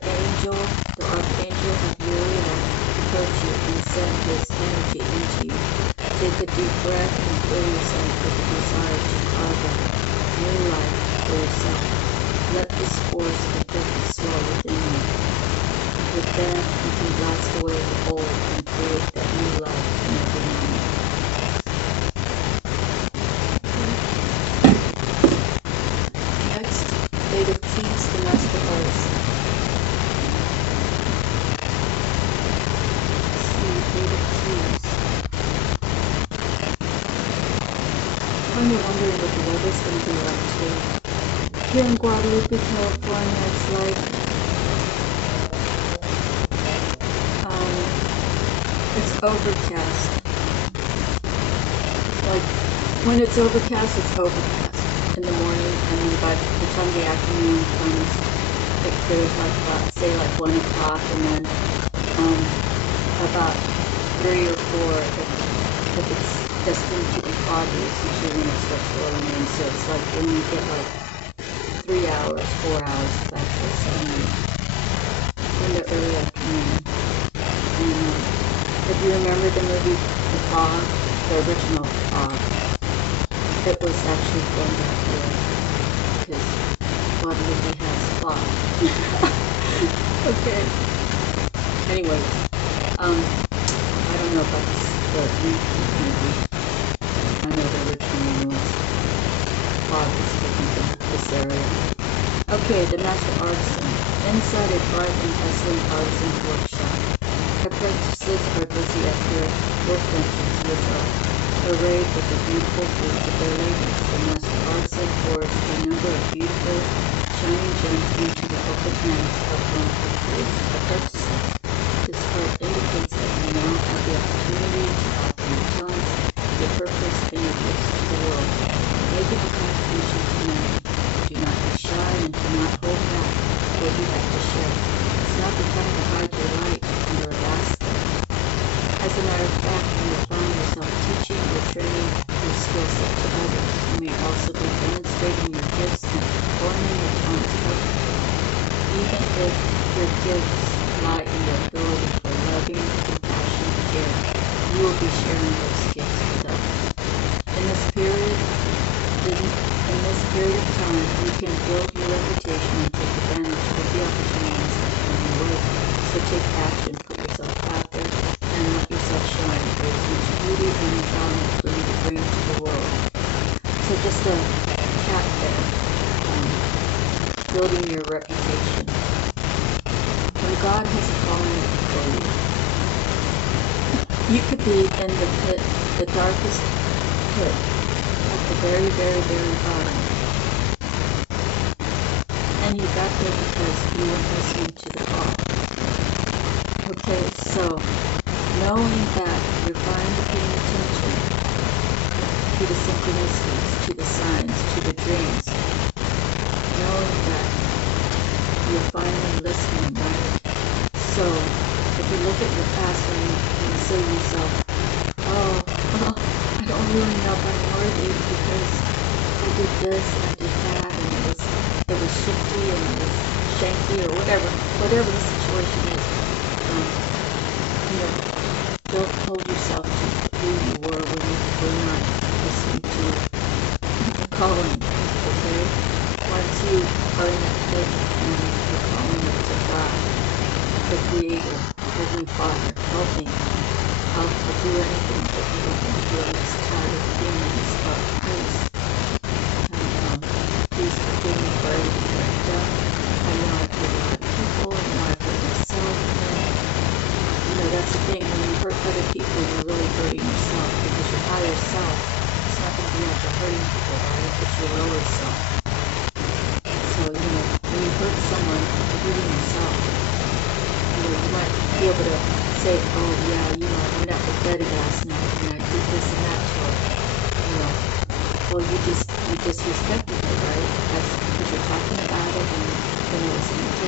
archangel of Uriel approach you and send his energy into you, take a deep breath and fill yourself with the desire to carve a new life for yourself. Let this force affect the soul within you. With that, you can blast away the old and create that new life in every moment. Next, Eight of Keys, the Master Artist. Eight of Keys. Kind of wondering what the weather's going to be like today. Here in Guadalupe, California, it's like it's overcast. Like when it's overcast in the morning, and then by the time the afternoon comes, it goes like about, say, like 1 o'clock, and then about 3 or 4, if it's destined to be foggy, it's usually when it starts rolling in. So it's like when you get like 3 hours, 4 hours of actual sunlight in the early afternoon. And if you remember the movie The Fog, the original Fog, it was actually filmed out here because Guadalupe has fog. Okay. Anyway, I don't know about the remake movie. I know the original one was fog was taken from this area. Okay, the Master Artisan. Inside a bright and bustling artisan workshop, apprentices are busy at their workbenches, which are arrayed with the beautiful fruits of their labor. The Master Artisan pours a number of beautiful, shining gems into the open hands of one of his apprentices. This card indicates that you now have the opportunity to offer your talents, your purpose, and your gifts to the world. Making a contribution to many. Do not be shy and do not hold back what you have to share. It's not the time to hide your light under a basket. As a matter of fact, when you find yourself teaching or training your skill set to others, you may also be demonstrating your gifts and performing your talents publicly. Even if your gifts lie in your ability for loving, compassion, and care, you will be sharing those gifts with others. In this period of time, you can build your reputation and take advantage of the opportunities that come your way. So take action, put yourself out there, and let yourself shine. There is much beauty and empowerment for you to bring to the world. So just a cat there, building your reputation. When God has a calling for you, you could be in the pit, the darkest pit, at the very, very, very bottom. And you got there because you were listening to the call. Okay, so knowing that you're finally paying attention to the synchronicities, to the signs, to the dreams, knowing that you're finally listening, right? So if you look at your past and you say to yourself, oh, well, I don't really know if I'm worthy because I did this and I did that, and it was shifty and it was shanky or whatever the situation is. Don't hold yourself to who you were when you were not listening to the calling, okay? Once you are in that pit and you're calling it to God, the Creator, Heavenly Father, help me. I'll do anything that you want me to do. I'm just tired of being in this place. And please forgive me for everything that I've done. I know I've hurt a lot of people. I know I've hurt myself. And, that's the thing. When you hurt other people, you're really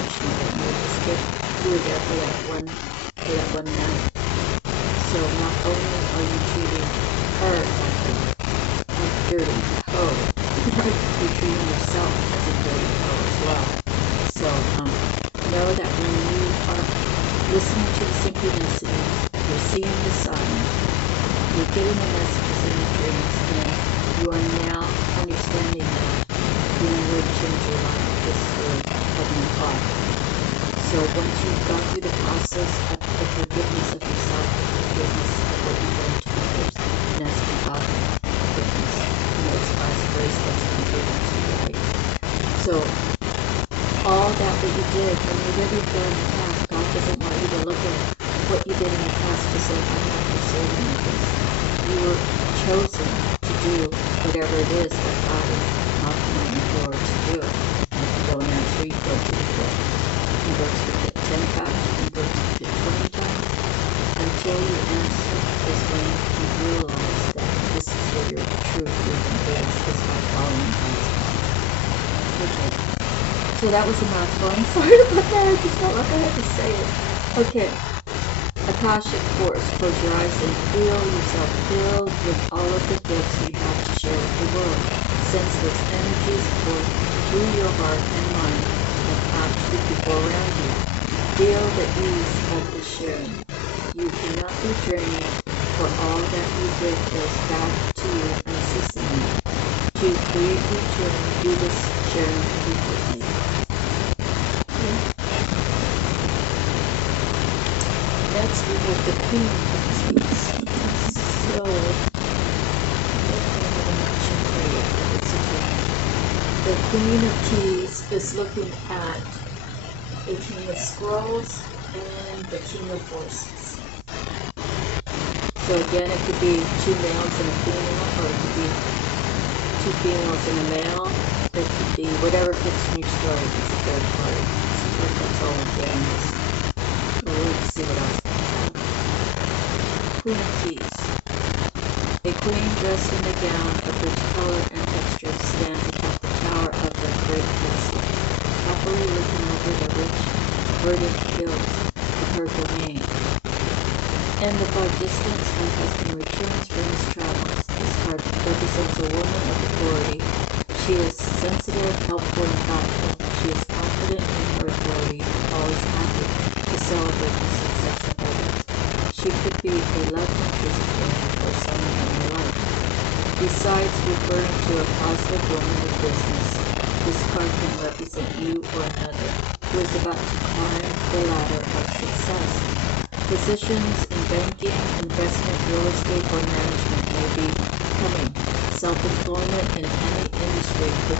intentional. You were there for that one night. So not only are you treating her like a dirty hoe, you're treating yourself as a dirty hoe as well. So know that when you are listening to the synchronicity, you're seeing the signs, you're getting the messages in the dreams, and you are now understanding that the only way to change your life is through Heavenly Father. So once you've gone through the process of the forgiveness of yourself, the forgiveness of what you've done to others, and that's without forgiveness, it's God's grace that's been given to you, right? So all that what you did, when you live in the past, God doesn't want you to look at what you did in the past to say, I'm not deserving of this. You were chosen to do whatever it is that God is knocking on your door to do. You can go and answer, you go to the door. You can go to the pit 10 times, you can go to the pit 20 times. Until you answer is when you realize that this is where your true freedom is by following God's path. Okay. So that was a mouthful. I'm sorry about that. I just felt like I had to say it. Okay. Akashic force. Close your eyes and feel yourself filled with all of the gifts you have to share with the world. Sense those energies flow through your heart and mind and out to the people around you. Feel the ease of the sharing. You cannot be drained, for all that you give goes back to you unceasingly. To create return, do this sharing frequently. Next we have the Queen of Keys. So, the Queen of Keys is looking at the King of Scrolls and the King of Horses. So again, it could be two males and a female, or it could be two females and a male. It could be whatever fits in your story. It's a third party. So that's all I'm getting is. Let's see what else. Queen of Keys. A queen dressed in a gown of rich color and texture stands atop the tower of the great castle, happily looking over the rich, verdant fields of her domain. In the far distance, her husband returns from his travels. This card represents a woman of authority. She is sensitive, helpful, and thoughtful. She is confident in her authority, always happy to celebrate the success of others. She could be a love interest for someone in your life. Besides referring to a positive woman of business, this card can represent you or another who is about to climb the ladder of success. Positions in banking, investment, real estate, or management may be coming. Self-employment in any industry could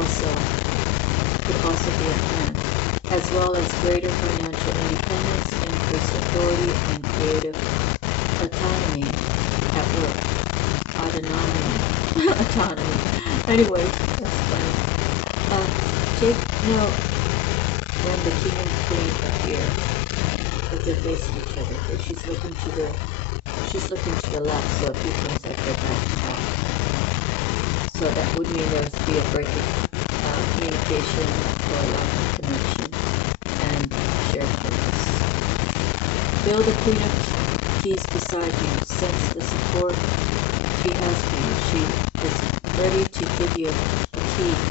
also be a plan, as well as greater financial independence, increased authority, and creative autonomy at work. Autonomy. Anyway, that's funny. Take note when the king and queen appear, as they're facing each other. If she's looking to the left, so a few things like they're back to top. So that would mean there would be a break in communication or a lack of connection and shared purpose. Feel the Queen of Keys beside you. Sense the support she has for you. She is ready to give you a key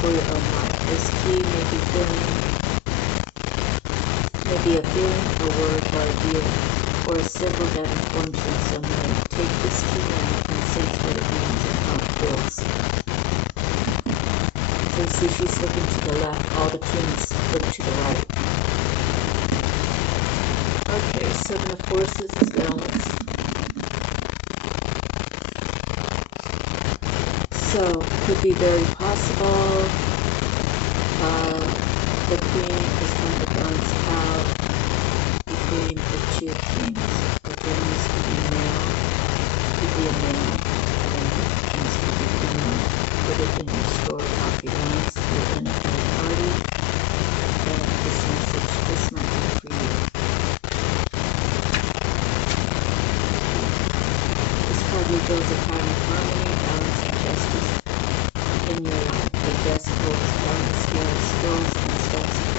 for your own life. This key may be a feeling, a word, or idea, or a symbol that informs you in some way. Take this key now and sense what it means and how it feels. So see, she's looking to the left. All the kings look to the right. Okay, Seven of Horses is balance. So, could be very possible. The Queen is going to balance out between the two kings. Again, this could be male, could be a male, and this could be female. Put it in your story how you want. You're in a third party, and this message, this might be for you. This card reveals a time of harmony, balance, and justice in your life. The desk holds balance, skills, and steps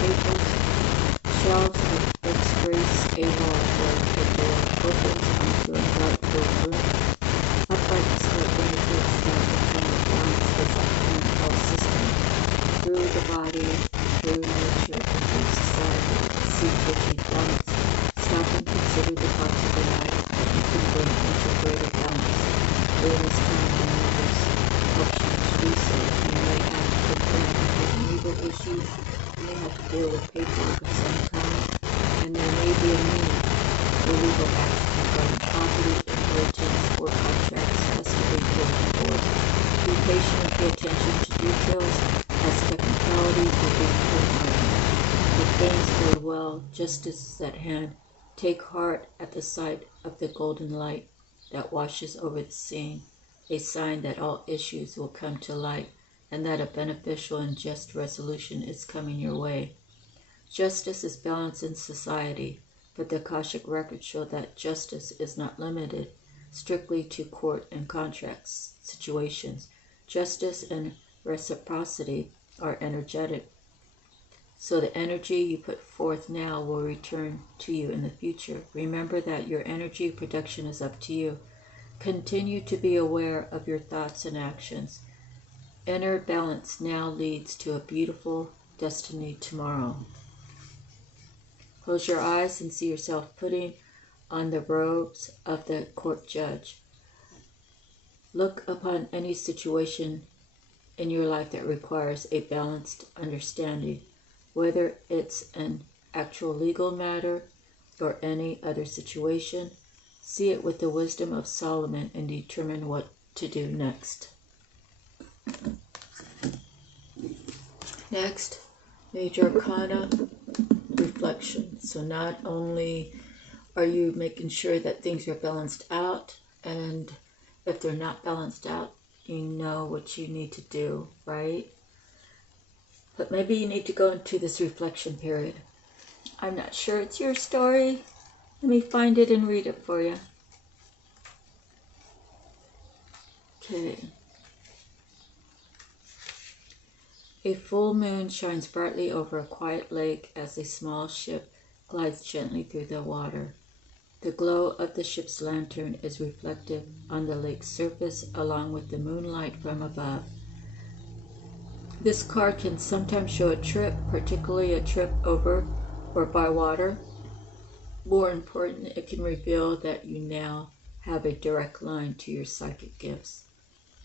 issues. You may have to deal with paperwork of some kind, and there may be a need for legal action regarding property, inheritance, or contracts, custody, or divorce. Be patient and pay attention to details, as technicality will be important. If things go well, justice is at hand. Take heart at the sight of the golden light that washes over the scene, a sign that all issues will come to light and that a beneficial and just resolution is coming your way. Justice is balanced in society, but the Akashic records show that justice is not limited strictly to court and contract situations. Justice and reciprocity are energetic. So the energy you put forth now will return to you in the future. Remember that your energy production is up to you. Continue to be aware of your thoughts and actions. Inner balance now leads to a beautiful destiny tomorrow. Close your eyes and see yourself putting on the robes of the court judge. Look upon any situation in your life that requires a balanced understanding, whether it's an actual legal matter or any other situation. See it with the wisdom of Solomon and determine what to do next. Next, Major Arcana reflection. So not only are you making sure that things are balanced out, and if they're not balanced out, you know what you need to do, right? But maybe you need to go into this reflection period. I'm not sure it's your story. Let me find it and read it for you. Okay. A full moon shines brightly over a quiet lake as a small ship glides gently through the water. The glow of the ship's lantern is reflected on the lake's surface along with the moonlight from above. This card can sometimes show a trip, particularly a trip over or by water. More important, it can reveal that you now have a direct line to your psychic gifts.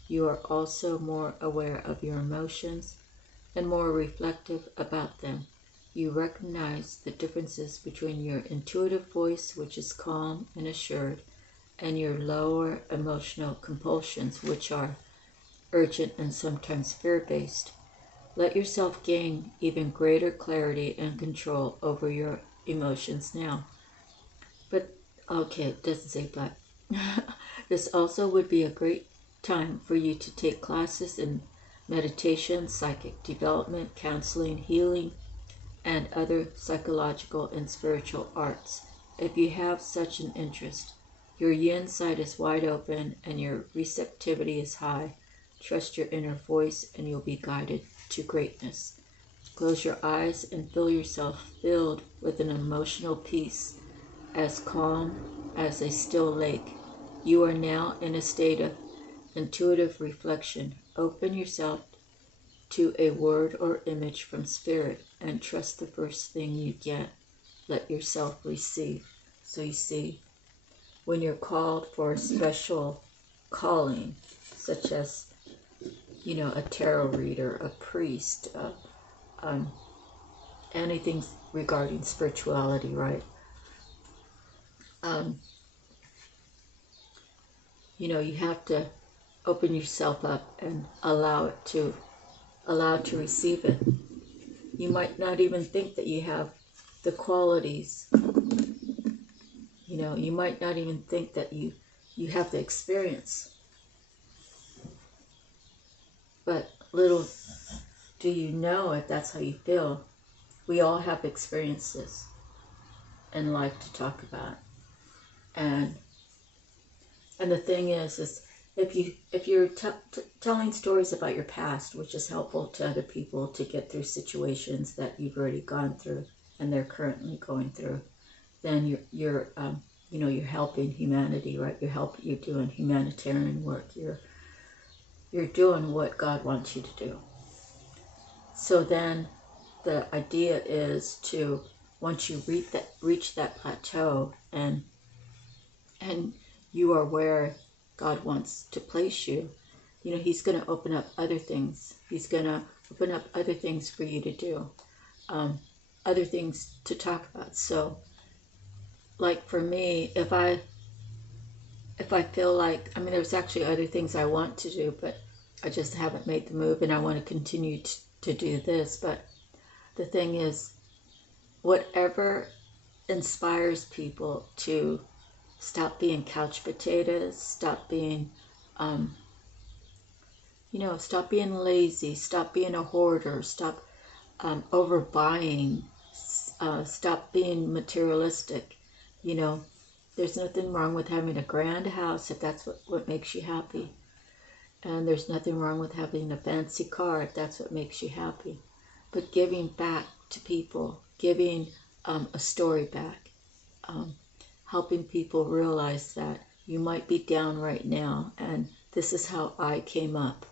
You are also more aware of your emotions and more reflective about them. You recognize the differences between your intuitive voice, which is calm and assured, and your lower emotional compulsions, which are urgent and sometimes fear-based. Let yourself gain even greater clarity and control over your emotions now. But, okay, it doesn't say but. This also would be a great time for you to take classes in meditation, psychic development, counseling, healing, and other psychological and spiritual arts. If you have such an interest, your yin side is wide open and your receptivity is high. Trust your inner voice and you'll be guided to greatness. Close your eyes and feel yourself filled with an emotional peace as calm as a still lake. You are now in a state of intuitive reflection. Open yourself to a word or image from spirit and trust the first thing you get. Let yourself receive. So you see, when you're called for a special calling, such as, a tarot reader, a priest, anything regarding spirituality, right? You have to open yourself up and allow to receive it. You might not even think that you have the qualities. You might not even think that you have the experience. But little do you know, if that's how you feel, we all have experiences in life to talk about. And the thing is if you're telling stories about your past, which is helpful to other people to get through situations that you've already gone through and they're currently going through, then you're helping humanity, right? You're doing humanitarian work. You're doing what God wants you to do. So then the idea is to, once you reach that plateau and you are where God wants to place you, He's going to open up other things. He's going to open up other things for you to do, other things to talk about. So, like for me, if I feel like, I mean, there's actually other things I want to do, but I just haven't made the move, and I want to continue to do this. But the thing is, whatever inspires people to stop being couch potatoes, stop being, stop being lazy, stop being a hoarder, stop overbuying, stop being materialistic. There's nothing wrong with having a grand house if that's what makes you happy. And there's nothing wrong with having a fancy car if that's what makes you happy. But giving back to people, giving a story back, helping people realize that you might be down right now, and this is how I came up.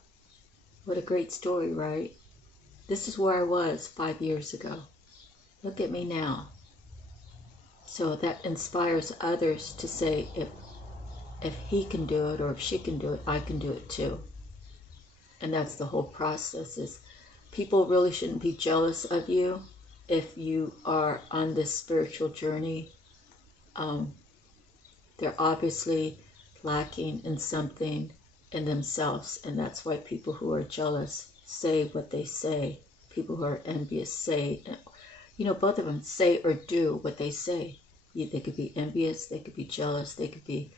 What a great story, right? This is where I was 5 years ago. Look at me now. So that inspires others to say, if he can do it, or if she can do it, I can do it too. And that's the whole process. Is people really shouldn't be jealous of you if you are on this spiritual journey. They're obviously lacking in something in themselves, and that's why people who are jealous say what they say. People who are envious say, both of them say or do what they say. They could be envious, they could be jealous, they could be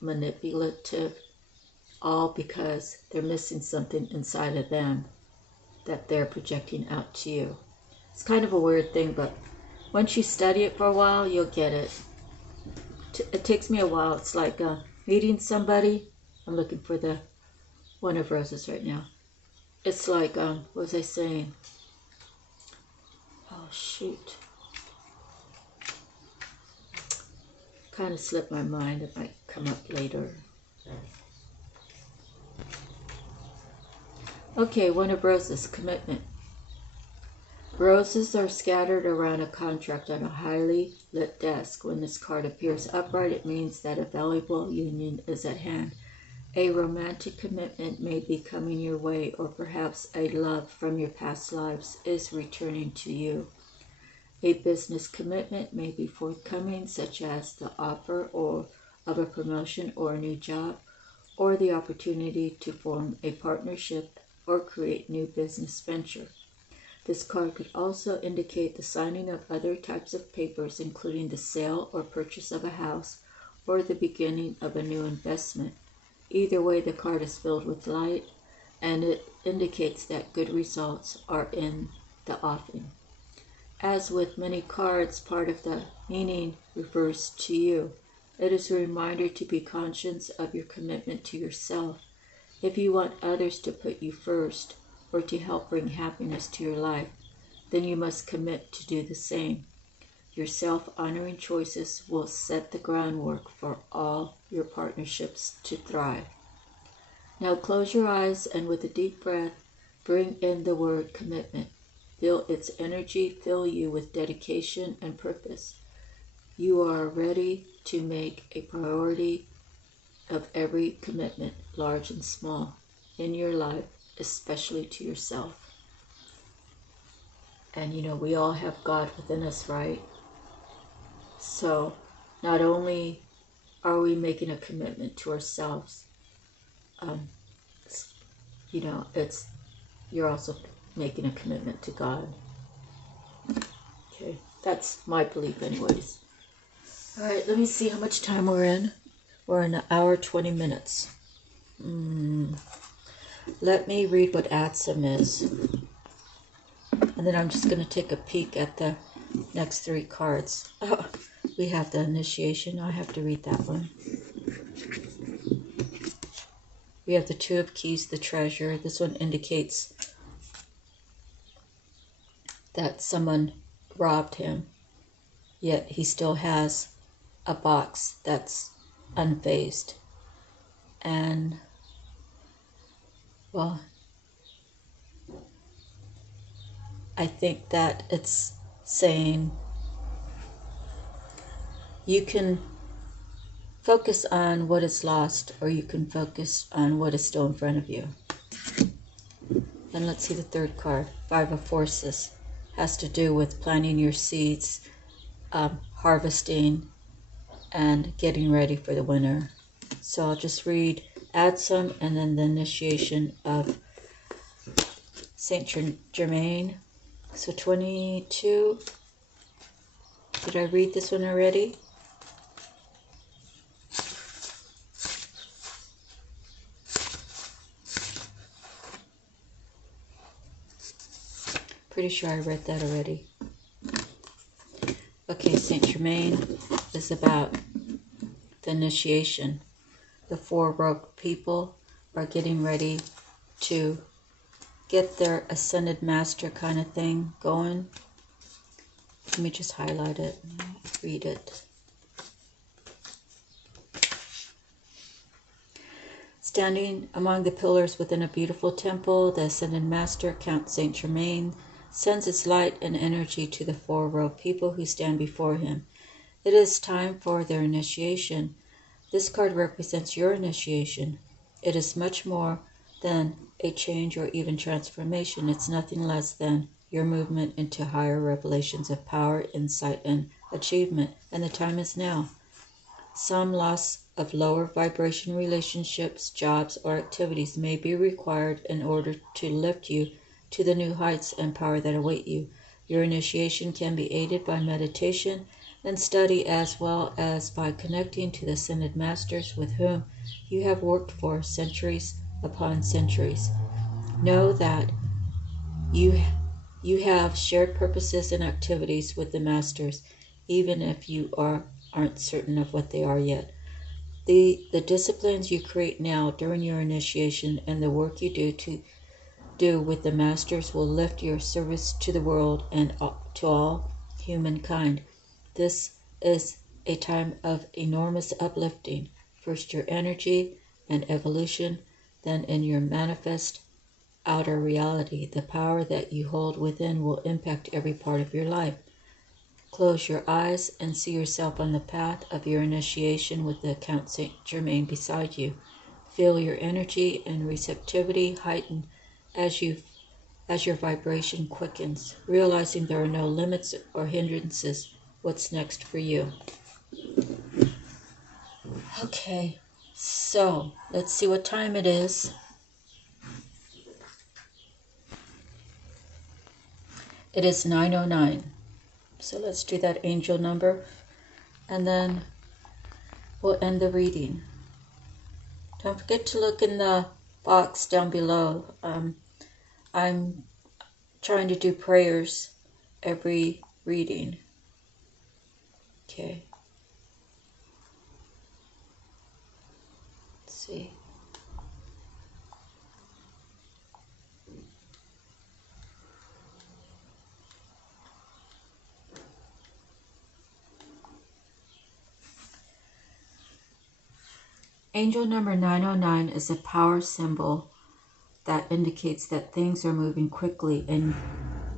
manipulative, all because they're missing something inside of them that they're projecting out to you. It's kind of a weird thing, but once you study it for a while, you'll get it. It takes me a while. It's like meeting somebody. I'm looking for the one of roses right now. It's like, what was I saying? Oh, shoot. Kind of slipped my mind. It might come up later. Okay, one of roses, commitment. Roses are scattered around a contract on a highly lit desk. When this card appears upright, it means that a valuable union is at hand. A romantic commitment may be coming your way, or perhaps a love from your past lives is returning to you. A business commitment may be forthcoming, such as the offer of a promotion or a new job, or the opportunity to form a partnership or create new business venture. This card could also indicate the signing of other types of papers, including the sale or purchase of a house or the beginning of a new investment. Either way, the card is filled with light, and it indicates that good results are in the offing. As with many cards, part of the meaning refers to you. It is a reminder to be conscious of your commitment to yourself. If you want others to put you first, or to help bring happiness to your life, then you must commit to do the same. Your self-honoring choices will set the groundwork for all your partnerships to thrive. Now close your eyes and with a deep breath, bring in the word commitment. Feel its energy fill you with dedication and purpose. You are ready to make a priority of every commitment, large and small, in your life, especially to yourself. And we all have God within us, right? So not only are we making a commitment to ourselves, you're also making a commitment to God. Okay, that's my belief anyways. All right, let me see how much time we're in. We're in 1 hour, 20 minutes. Let me read what Atsum is. And then I'm just going to take a peek at the next 3 cards. Oh, we have the initiation. I have to read that one. We have the 2 of Keys, the treasure. This one indicates that someone robbed him, yet he still has a box that's unfazed. And, well, I think that it's saying you can focus on what is lost, or you can focus on what is still in front of you. Then let's see the third card. Five of Forces. Has to do with planting your seeds, harvesting, and getting ready for the winter. So I'll just add some, and then the initiation of Saint Germain. So 22. Did I read this one already? Pretty sure I read that already. Okay, Saint Germain is about the initiation. The four rogue people are getting ready to get their ascended master kind of thing going. Let me just highlight it and read it. Standing among the pillars within a beautiful temple, the ascended master, Count Saint Germain, sends its light and energy to the four rogue people who stand before him. It is time for their initiation. This card represents your initiation. It is much more than a change or even transformation. It's nothing less than your movement into higher revelations of power, insight, and achievement. And the time is now. Some loss of lower vibration relationships, jobs, or activities may be required in order to lift you to the new heights and power that await you. Your initiation can be aided by meditation and study, as well as by connecting to the ascended masters with whom you have worked for centuries upon centuries. Know that you have shared purposes and activities with the masters, even if you aren't certain of what they are yet. The disciplines you create now during your initiation and the work you do with the masters will lift your service to the world and to all humankind. This is a time of enormous uplifting, first your energy and evolution, then in your manifest outer reality. The power that you hold within will impact every part of your life. Close your eyes and see yourself on the path of your initiation with the Count Saint Germain beside you. Feel your energy and receptivity heighten as your vibration quickens, realizing there are no limits or hindrances. What's next for you? Okay, so let's see what time it is. It is 9:09. So let's do that angel number, and then we'll end the reading. Don't forget to look in the box down below. I'm trying to do prayers every reading. Okay. Let's see. Angel number 909 is a power symbol that indicates that things are moving quickly and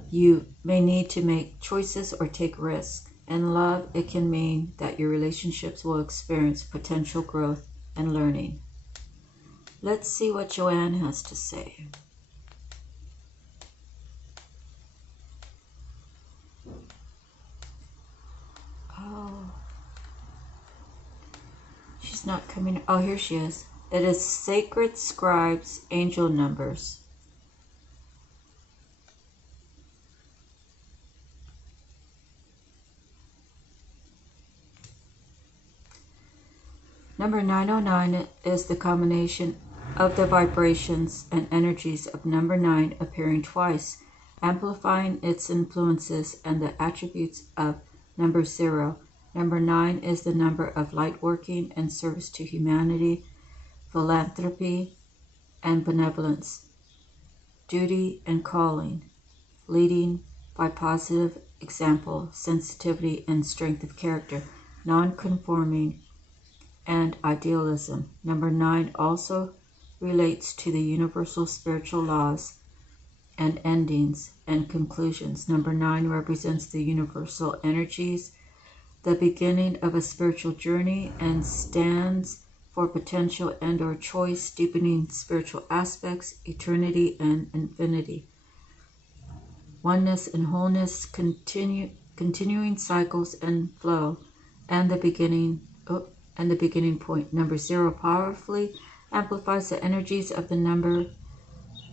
you may need to make choices or take risks. In love, it can mean that your relationships will experience potential growth and learning. Let's see what Joanne has to say. Oh, she's not coming. Oh, here she is. It is Sacred Scribes Angel Numbers. Number 909 is the combination of the vibrations and energies of number 9 appearing twice, amplifying its influences and the attributes of number 0. Number 9 is the number of light working and service to humanity, philanthropy and benevolence, duty and calling, leading by positive example, sensitivity and strength of character, non-conforming and idealism. Number 9 also relates to the universal spiritual laws and endings and conclusions. Number 9 represents the universal energies, the beginning of a spiritual journey, and stands for potential and or choice, deepening spiritual aspects, eternity and infinity. Oneness and wholeness, continuing cycles and flow, and the beginning point. Number 0 powerfully amplifies the energies of the number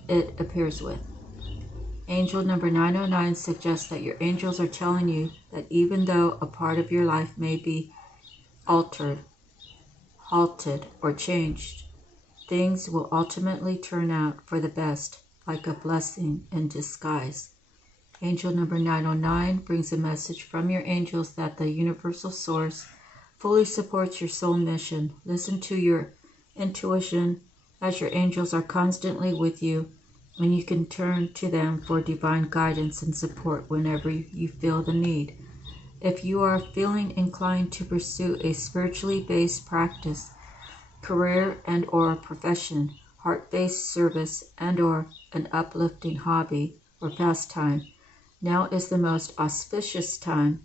it appears with. Angel number 909 suggests that your angels are telling you that even though a part of your life may be altered, halted, or changed, things will ultimately turn out for the best, like a blessing in disguise. Angel number 909 brings a message from your angels that the universal source fully supports your soul mission. Listen to your intuition, as your angels are constantly with you, and you can turn to them for divine guidance and support whenever you feel the need. If you are feeling inclined to pursue a spiritually based practice, career and or profession, heart-based service and or an uplifting hobby or pastime, now is the most auspicious time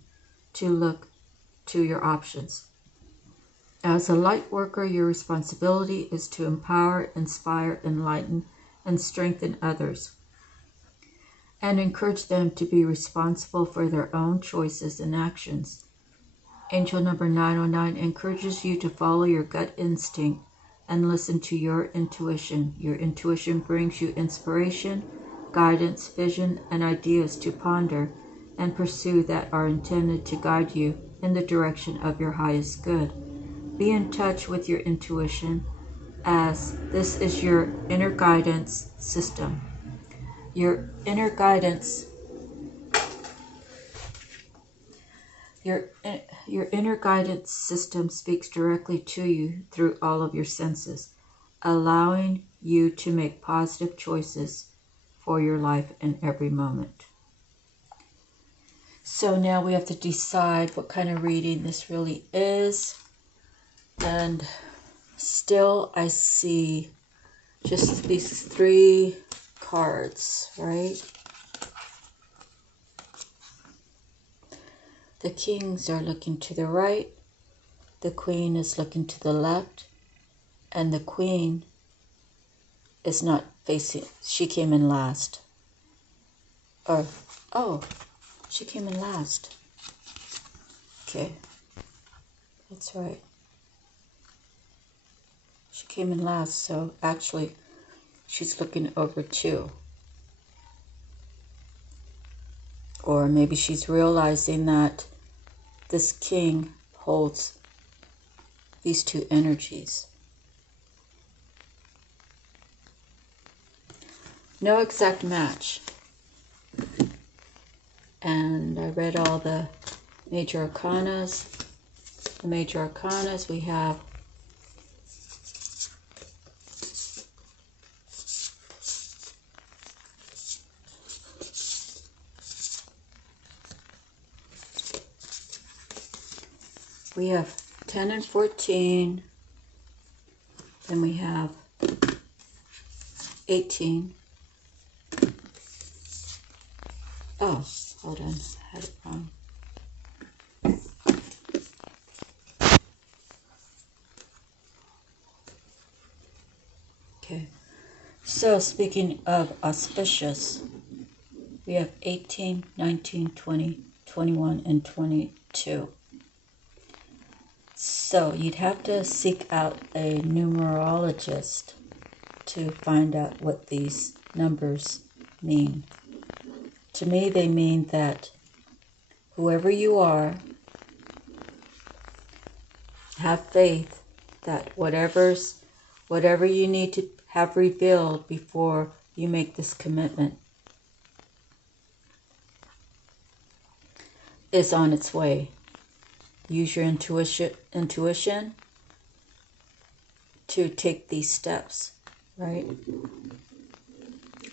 to look to your options. As a light worker, your responsibility is to empower, inspire, enlighten, and strengthen others, and encourage them to be responsible for their own choices and actions. Angel number 909 encourages you to follow your gut instinct and listen to your intuition. Your intuition brings you inspiration, guidance, vision, and ideas to ponder and pursue that are intended to guide you in the direction of your highest good. Be in touch with your intuition, as this is your inner guidance system. Your inner guidance system speaks directly to you through all of your senses, allowing you to make positive choices for your life in every moment. So now we have to decide what kind of reading this really is. And still I see just these 3 cards, right? The kings are looking to the right, the queen is looking to the left, and the queen is not facing, she came in last. She came in last. Okay, that's right. She came in last, so actually she's looking over too. Or maybe she's realizing that this king holds these 2 energies. No exact match. And I read all the major arcanas. The major arcanas we have we have 10 and 14, then we have 18. Oh, hold on, I had it wrong. Okay, so speaking of auspicious, we have 18, 19, 20, 21, and 22. So you'd have to seek out a numerologist to find out what these numbers mean. To me, they mean that whoever you are, have faith that whatever you need to have revealed before you make this commitment is on its way. Use your intuition to take these steps, right?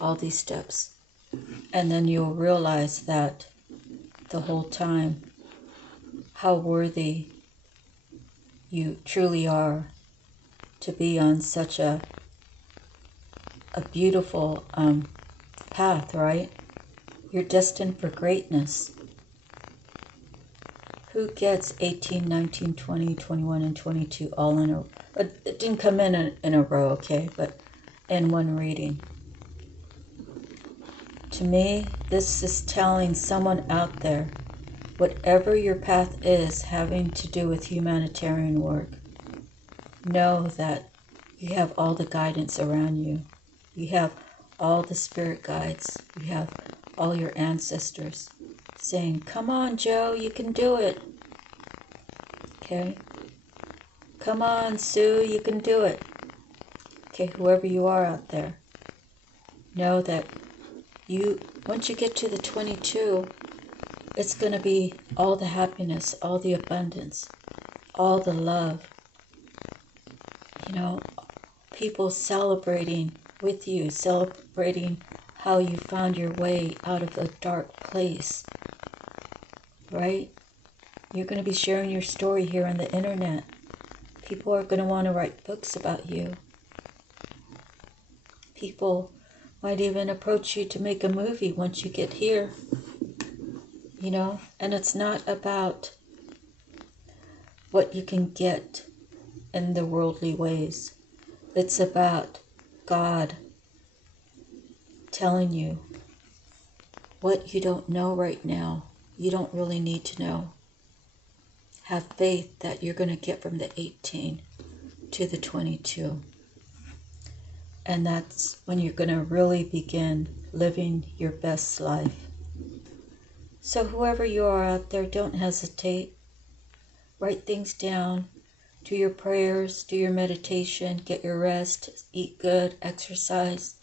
All these steps. And then you'll realize that the whole time how worthy you truly are to be on such a beautiful path, right? You're destined for greatness. Who gets 18, 19, 20, 21, and 22 all in But it didn't come in a row, okay? But in one reading. To me, this is telling someone out there, whatever your path is having to do with humanitarian work, know that you have all the guidance around you. You have all the spirit guides. You have all your ancestors saying, come on, Joe, you can do it. Okay? Come on, Sue, you can do it. Okay, whoever you are out there, know that once you get to the 22, it's going to be all the happiness, all the abundance, all the love. You know, people celebrating with you, celebrating how you found your way out of a dark place, right? You're going to be sharing your story here on the internet. People are going to want to write books about you. People might even approach you to make a movie once you get here, you know, and it's not about what you can get in the worldly ways. It's about God telling you what you don't know right now. You don't really need to know. Have faith that you're going to get from the 18 to the 22. And that's when you're going to really begin living your best life. So whoever you are out there, don't hesitate. Write things down. Do your prayers, do your meditation, get your rest, eat good, exercise.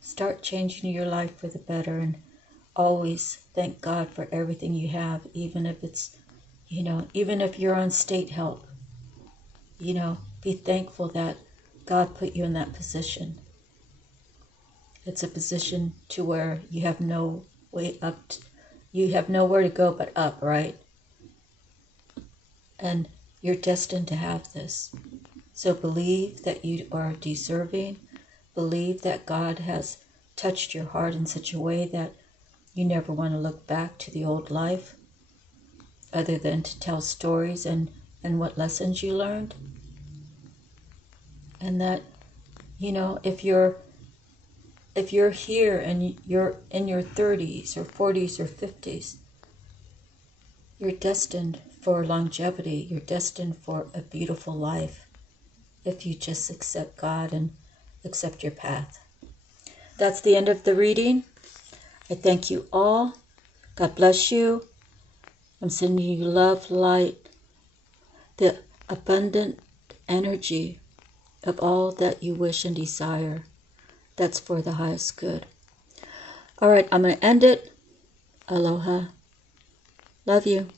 Start changing your life for the better, and always thank God for everything you have, even if it's, you know, even if you're on state help. You know, be thankful that God put you in that position. It's a position to where you have no way up, you have nowhere to go but up, right? And you're destined to have this. So believe that you are deserving. Believe that God has touched your heart in such a way that you never want to look back to the old life, other than to tell stories and what lessons you learned. And that, you know, if you're here and you're in your 30s or 40s or 50s, you're destined for longevity. You're destined for a beautiful life if you just accept God and accept your path. That's the end of the reading. I thank you all. God bless you. I'm sending you love, light, the abundant energy of all that you wish and desire. That's for the highest good. All right, I'm going to end it. Aloha. Love you.